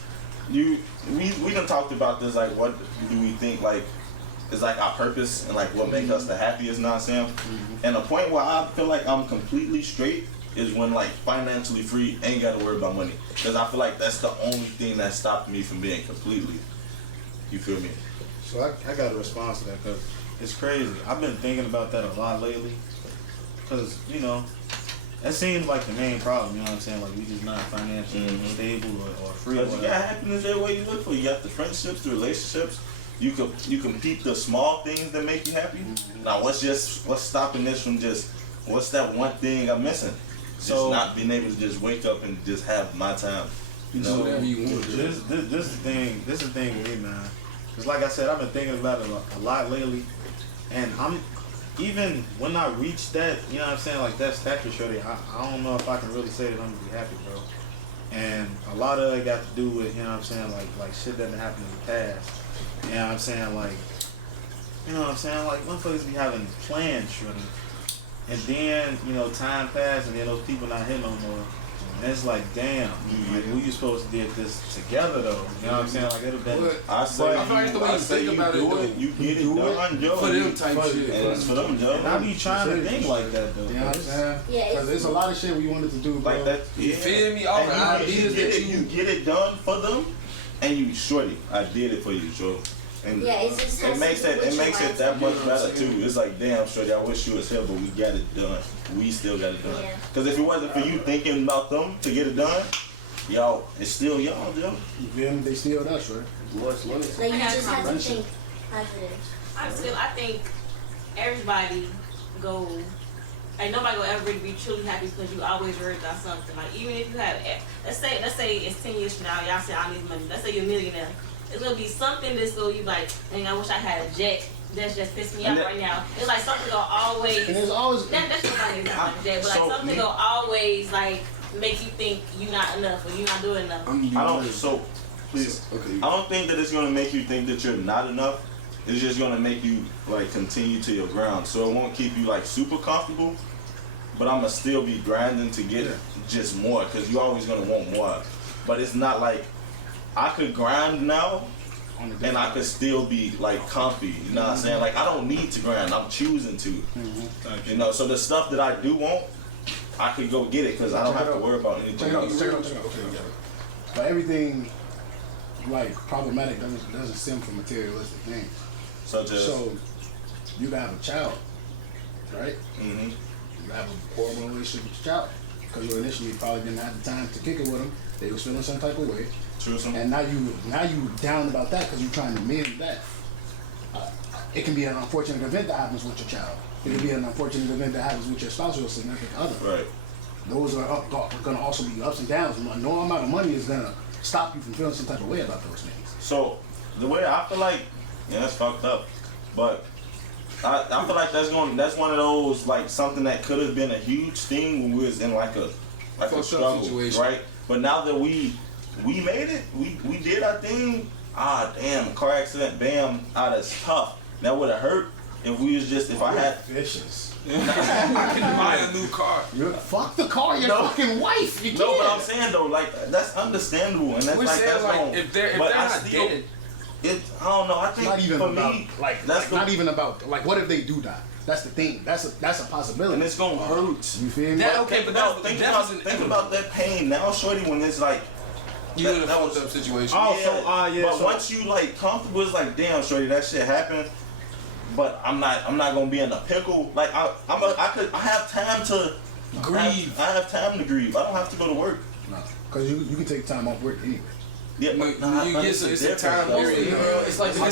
we done talked about this. Like, what do we think like is like our purpose and like what makes us the happiest? Know what I'm saying? And the point where I feel like I'm completely straight is when like financially free, ain't got to worry about money. Because I feel like that's the only thing that stopped me from being completely. You feel me? So I got a response to that because it's crazy. I've been thinking about that a lot lately, cause you know, that seems like the main problem. You know what I'm saying? Like we just not financially stable or free. Because you got happiness everywhere you look for. You got the friendships, the relationships. You can peep the small things that make you happy. Now what's stopping this from just what's that one thing I'm missing? So not being able to just wake up and just have my time. You know, whatever you want. This is the thing with me, man. Cause like I said, I've been thinking about it a lot lately, and I'm even when I reach that, you know what I'm saying, like that stature, shorty. I don't know if I can really say that I'm gonna be happy, bro. And a lot of it got to do with, you know what I'm saying, like shit that happened in the past. You know what I'm saying, like, you know what I'm saying, like motherfuckers be having plans, shorty. And then, you know, time passed, and then those people not here no more. And it's like, damn, like, we you supposed to did this together, though. You know what I'm saying? Like, it'd have been. I say you do it, you get it done, Joe. For them type shit. And it's for them, Joe. And I be trying to think like that, though. You know what I'm saying? Yeah, Because there's a lot of shit we wanted to do, bro. Like that. You feel me? All the ideas that you get it done for them, and you shorty, I did it for you, Joe. And yeah, it just it makes it that much better too. It's like, damn, shorty, I wish you was here, but we got it done. We still got it done. Because if it wasn't for you thinking about them to get it done, yo, it's still y'all, Joe. You feel me? They still us, right? Like you just have to think positive. I think everybody go. Like nobody will ever be truly happy because you always worried about something. Like even if you have, let's say it's 10 years from now, y'all say I need money. Let's say you're a millionaire. It's gonna be something that's gonna you like, dang, I wish I had a jet. That's just pissing me off right now. It's like something gonna always. And there's always. That's just not like a jet, but like something gonna always like make you think you're not enough or you're not doing enough. I don't think that it's gonna make you think that you're not enough. It's just gonna make you like continue to your ground. So it won't keep you like super comfortable, but I'm gonna still be grinding to get just more because you're always gonna want more. But it's not like I could grind now and I could still be like comfy. You know what I'm saying? Like I don't need to grind. I'm choosing to. You know, so the stuff that I do want, I could go get it because I don't have to worry about anything else. Check it out. But everything like problematic doesn't stem from materialistic things. Such as So you can have a child, right? Mm-hmm. You have a horrible relationship with your child because you initially probably didn't have the time to kick it with them. They was feeling some type of way, and now you down about that because you're trying to mend that. It can be an unfortunate event that happens with your child. It can be an unfortunate event that happens with your spouse or a significant other. Right. Those are going to also be ups and downs. No amount of money is going to stop you from feeling some type of way about those things. So the way I feel like, yeah, that's fucked up, but I feel like that's one of those like something that could have been a huge thing when we was in like a struggle, situation. Right? But now that we made it, we did our thing. Ah, damn, car accident, bam, that's tough. That would have hurt if we was just I had vicious. I can buy a new car. Fuck the car, your fucking wife. You no, but I'm saying though, like that's understandable, and that's that's like if they're not dead. I don't know. I think not even for about, me, that's not even about like what if they do die? That's the thing. That's a possibility. And it's gonna hurt. You feel me? Think about that pain now, shorty. When it's like you in a fucked up situation. But once you like comfortable, it's like damn, shorty, that shit happened. But I'm not gonna be in a pickle. Like I have time to grieve. I have time to grieve. I don't have to go to work. No, because you can take time off work anyway. Yeah, but it's a time period. It's like I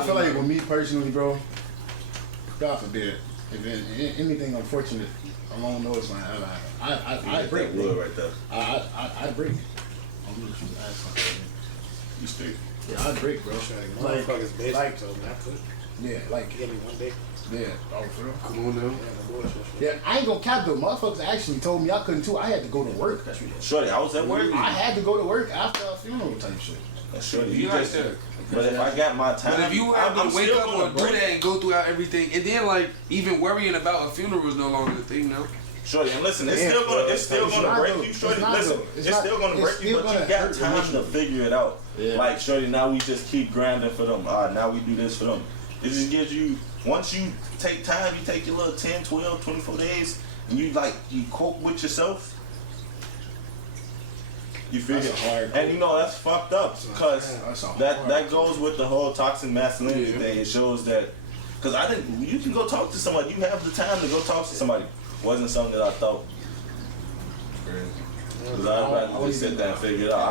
feel like with me personally, bro, God forbid, if anything unfortunate along those lines, I break, bro. Right there. I break. You straight. Yeah, I break, bro. Motherfuckers bitch. Like, so not good. Yeah, like. Give me one day. Yeah, oh, for real? Come on now. Yeah, I ain't gonna cap though. Motherfuckers actually told me I couldn't too. I had to go to work. Shorty, I was at work. I had to go to work after a funeral type shit. Shorty, you just. But if I got my time, but if you have to wake up or do that and go throughout everything, and then like even worrying about a funeral is no longer the thing now. Shorty, and listen, it's still gonna break you, Shorty. Listen, it's still gonna break you, but you got time to figure it out. Yeah. Like, Shorty, now we just keep grinding for them. Now we do this for them. It just gives you, once you take time, you take your little 10, 12, 24 days, and you cope with yourself. You figure, That's a hard and you know that's fucked up because That's a hard that goes with the whole toxic masculinity thing. It shows that because you can go talk to somebody. You have the time to go talk to somebody. Wasn't something that I thought. Because I'd rather just sit there and figure it out.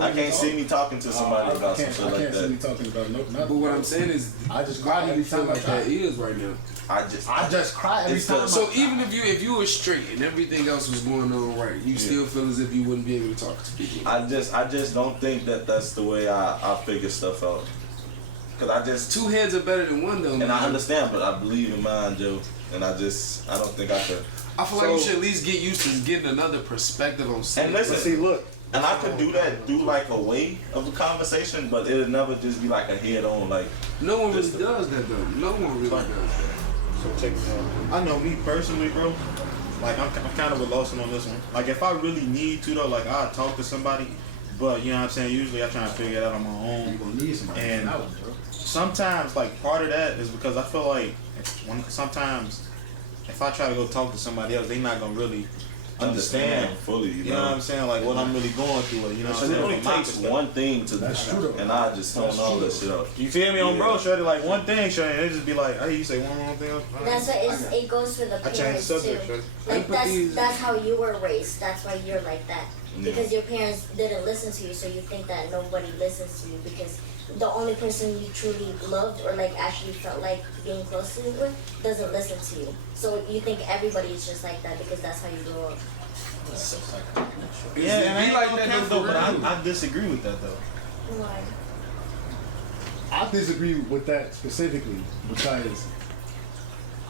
I can't see me talking to somebody about some shit like I can't see me that. talking about nothing. But what I'm saying is, I just why cry do every you feel time I like try. that is right now? I just cry every time. So even if you were straight and everything else was going on right, you still feel as if you wouldn't be able to talk to people. I just don't think that that's the way I figure stuff out. Cause I just two heads are better than one though. And I understand, but I believe in mine, Joe. And I don't think I could. I feel like you should at least get used to getting another perspective on something. And listen, See, look. and I could do that through like a way of a conversation, but it'll never just be like a head on like. No one really does that though. No one really does that. So check this out. I know me personally, bro. Like I'm kind of with Lawson on this one. Like if I really need to though, like I'll talk to somebody, but you know what I'm saying. Usually I try to figure it out on my own. You gonna need somebody. And sometimes like part of that is because I feel like sometimes if I try to go talk to somebody else, they not gonna really understand fully. You know what I'm saying? Like what I'm really going through. You know what I'm It saying? only From my takes perspective. one thing to, That's true, though. and I just tone all that shit up. You feel me on bro, Shorty? Like one thing, Shorty, and they just be like, hey, you say one wrong thing. That's what it goes for the I changed the parents subject, too. Shorty. Like that's how you were raised. That's why you're like that. Yeah. Because your parents didn't listen to you, so you think that nobody listens to you because the only person you truly loved or like actually felt like being close to with doesn't listen to you. So you think everybody is just like that because that's how you grew up. Yeah, and I ain't like like that that though, but real. I disagree with that though. Why? I disagree with that specifically because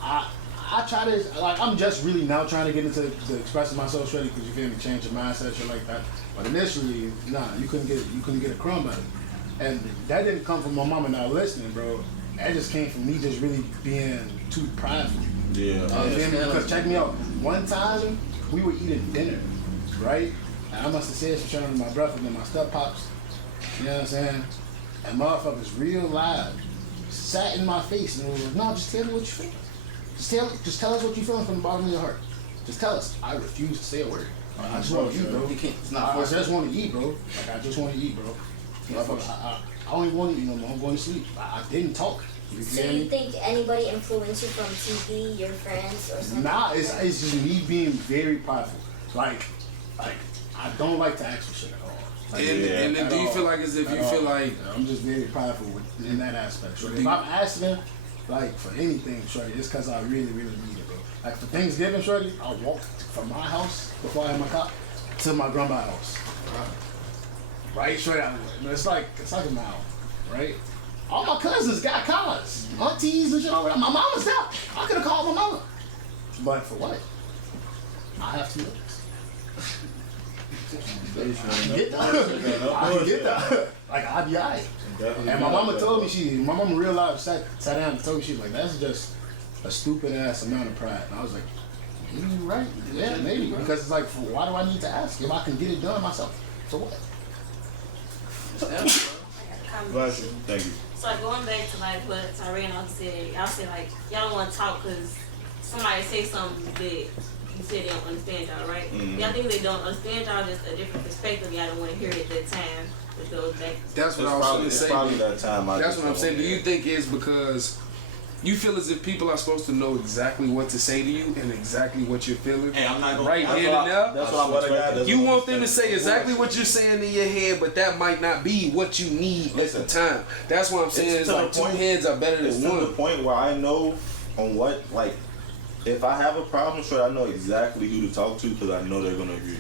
I try to like I'm just really now trying to get into expressing myself straight because you feel me, change your mindset, shit like that. But initially, nah, you couldn't get a crumb out of it, and that didn't come from my mama not listening, bro. That just came from me just really being too prideful. Yeah. You feel me? Because check me out. One time we were eating dinner, right? And I must have said some shit under my breath and then my step pops. You know what I'm saying? And motherfuckers real loud sat in my face and was like, no, just tell me what you feel. Just tell us what you feeling from the bottom of your heart. Just tell us. I refuse to say a word. I just want to eat, bro. You can't. It's not I just want to eat, bro. Like I just want to eat, bro. I don't even want to eat no more. I'm going to sleep. I didn't talk. You So feel you me? think anybody influenced you from TV, your friends, or something? Nah, it's just me being very prideful. Like I don't like to ask for shit at all. Like, And then do you feel like as if you feel like I'm just very prideful in that aspect. Shorty. If I'm asking like for anything, shorty, it's because I really, really need it, bro. Like for Thanksgiving, shorty, I walked from my house before I had my cop to my grandma's house. Right, shorty. It's like a mile, right? All my cousins got cars, aunties and shit over there. My mama's there. I could have called my mama, but for what? I have to. I can get that. I can get that. Like I'd be alright. And my mama told me my mama realized sat down and told me she was like, that's just a stupid ass amount of pride. And I was like, you right? Yeah, maybe because it's like, why do I need to ask if I can get it done myself? For what? Bless you. Thank you. So like going back to like what Tyrone said, y'all say like y'all don't want to talk because somebody say something that you said they don't understand y'all, right? Mm-hmm. Y'all think they don't understand y'all, just a different perspective. Y'all don't want to hear it at that time, which goes back. that's what I was It's going to say. probably that time. That's what I'm saying. Do you think it's because you feel as if people are supposed to know exactly what to say to you and exactly what you're feeling? Hey, I'm not gonna. Right that's then what and there? That's what I'm expecting. You want them to say exactly what you're saying in your head, but that might not be what you need Listen, at the time. That's what I'm saying. it's It's to like the two point- heads are better It's than to the one. point where I know on what, like, if I have a problem, sure, I know exactly who to talk to because I know they're gonna agree.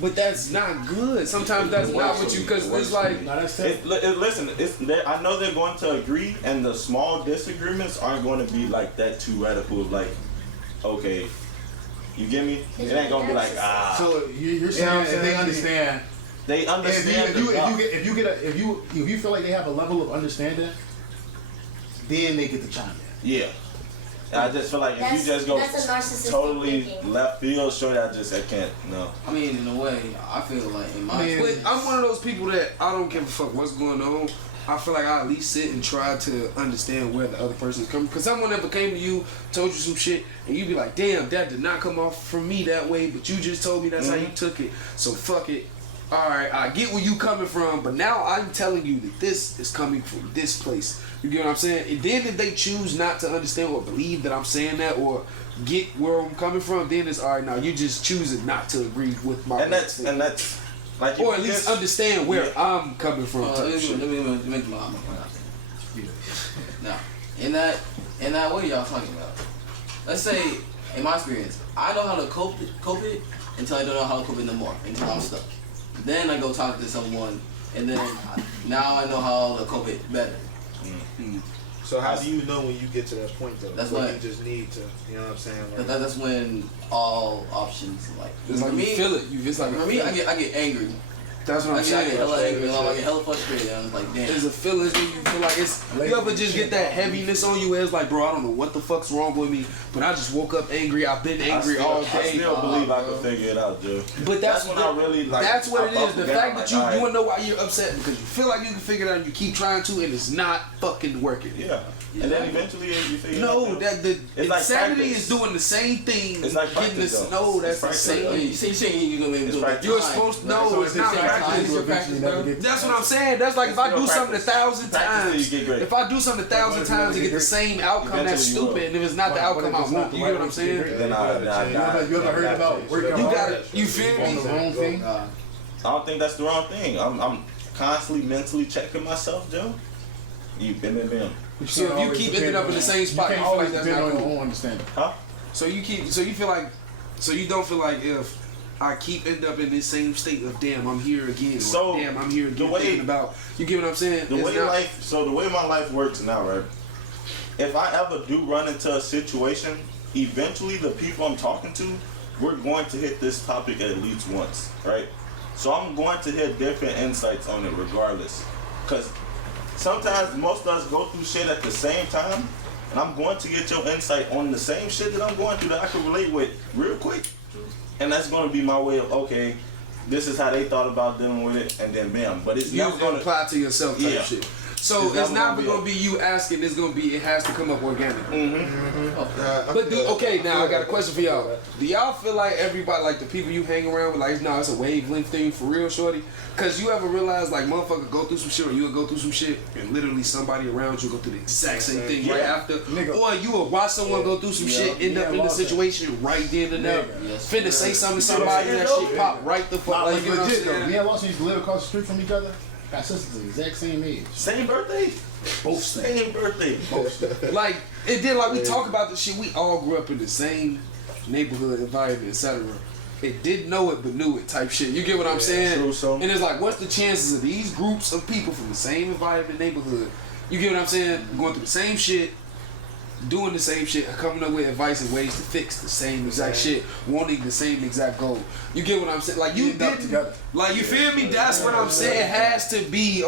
But that's not good. Sometimes that's not what you, because it's like, No, that's Listen, I know they're going to agree, and the small disagreements aren't going to be like that too radical. Of like, okay, you get me? It ain't gonna be like So you're saying if they understand. They understand. If you feel like they have a level of understanding, then they get to chime in. Yeah. I just feel like if you just go that's a narcissistic totally thinking. left field, sure, I can't. No. I mean, in a way, I feel like in my but I'm one of those people that I don't give a fuck what's going on. I feel like I at least sit and try to understand where the other person is coming. Because someone ever came to you, told you some shit, and you be like, damn, that did not come off from me that way, but you just told me that's how you took it. So fuck it. Alright, I get where you coming from, but now I'm telling you that this is coming from this place. You get what I'm saying? And then if they choose not to understand or believe that I'm saying that or get where I'm coming from, then it's alright, now you just choosing not to agree with my that's like, or at least understand where I'm coming from. Let me make my point out there. Now, in that way y'all talking about, let's say, in my experience, I know how to cope it until I don't know how to cope it no more, until I'm stuck. Then I go talk to someone, and then now I know how to cope it better. Mm-hmm. So how do you know when you get to that point though? That's when what you just need to, you know what I'm saying? Like, that's when all options like. It's like for you me, feel it. It's like for me, I get angry. That's what I'm I saying. get hella angry. I get hella frustrated. I'm like, damn. There's a feeling that you feel like it's. You ever just get that heaviness on you? Where it's like, bro, I don't know what the fuck's wrong with me, but I just woke up angry. I've been angry all day. I still believe I can figure it out, dude. But that's when I really like. That's what it is. The fact that you like, want to know why you're upset because you feel like you can figure it out and you keep trying to and it's not fucking working. Yeah. And then eventually you figure no, it out. that the like insanity practice. is doing the same thing. It's like getting practice, this. though. No, that's the It's same. practice. You saying you're gonna make me do it? You're supposed to know. So it's not practice. That's what I'm saying. That's like if I do something 1,000 times. If I do something 1,000 times to get the same outcome, that's stupid. And if it's not the outcome I want, you get what I'm saying? Then you ever heard about working You hard got it. You feel on me? the wrong thing? I don't think that's the wrong thing. I'm constantly mentally checking myself, Joe. Bam. So if you keep ending up in the same spot, you feel like that's not on your cool. own understanding. Huh? So you feel like, so you don't feel like if I keep end up in this same state of damn, I'm here again. Or, So, damn, I'm here again. the way- Thinking about, you get what I'm saying? The way my life works now, right? If I ever do run into a situation, eventually the people I'm talking to, we're going to hit this topic at least once, right? So I'm going to hear different insights on it regardless. Because sometimes most of us go through shit at the same time, and I'm going to get your insight on the same shit that I'm going through that I can relate with real quick. And that's going to be my way of, okay, this is how they thought about dealing with it, and then bam. But it's you never going to apply to yourself type shit. So it's not going to be you asking. It's going to be. It has to come up organically. But okay, now I got a question for y'all. Do y'all feel like everybody, like the people you hang around with, like, no, it's a wavelength thing for real, shorty? Cause you ever realize like motherfucker go through some shit or you'll go through some shit and literally somebody around you go through the exact same thing right after, or you will watch someone go through some shit, end up in the situation right then and there, finna say something to somebody, that shit pop right the fuck. Like, you know what I'm saying? Me and Lawson used to live across the street from each other. Got sisters the exact same age. Same birthday? Both same birthday. Like, it did, like we talk about this shit, we all grew up in the same neighborhood environment, etc. It didn't know it but knew it type shit. You get what I'm saying? True, so. And it's like, what's the chances of these groups of people from the same environment, neighborhood, you get what I'm saying, going through the same shit, doing the same shit, coming up with advice and ways to fix the same exact shit, wanting the same exact goal. You get what I'm saying? Like, you didn't, like, you feel me? That's what I'm saying. It has to be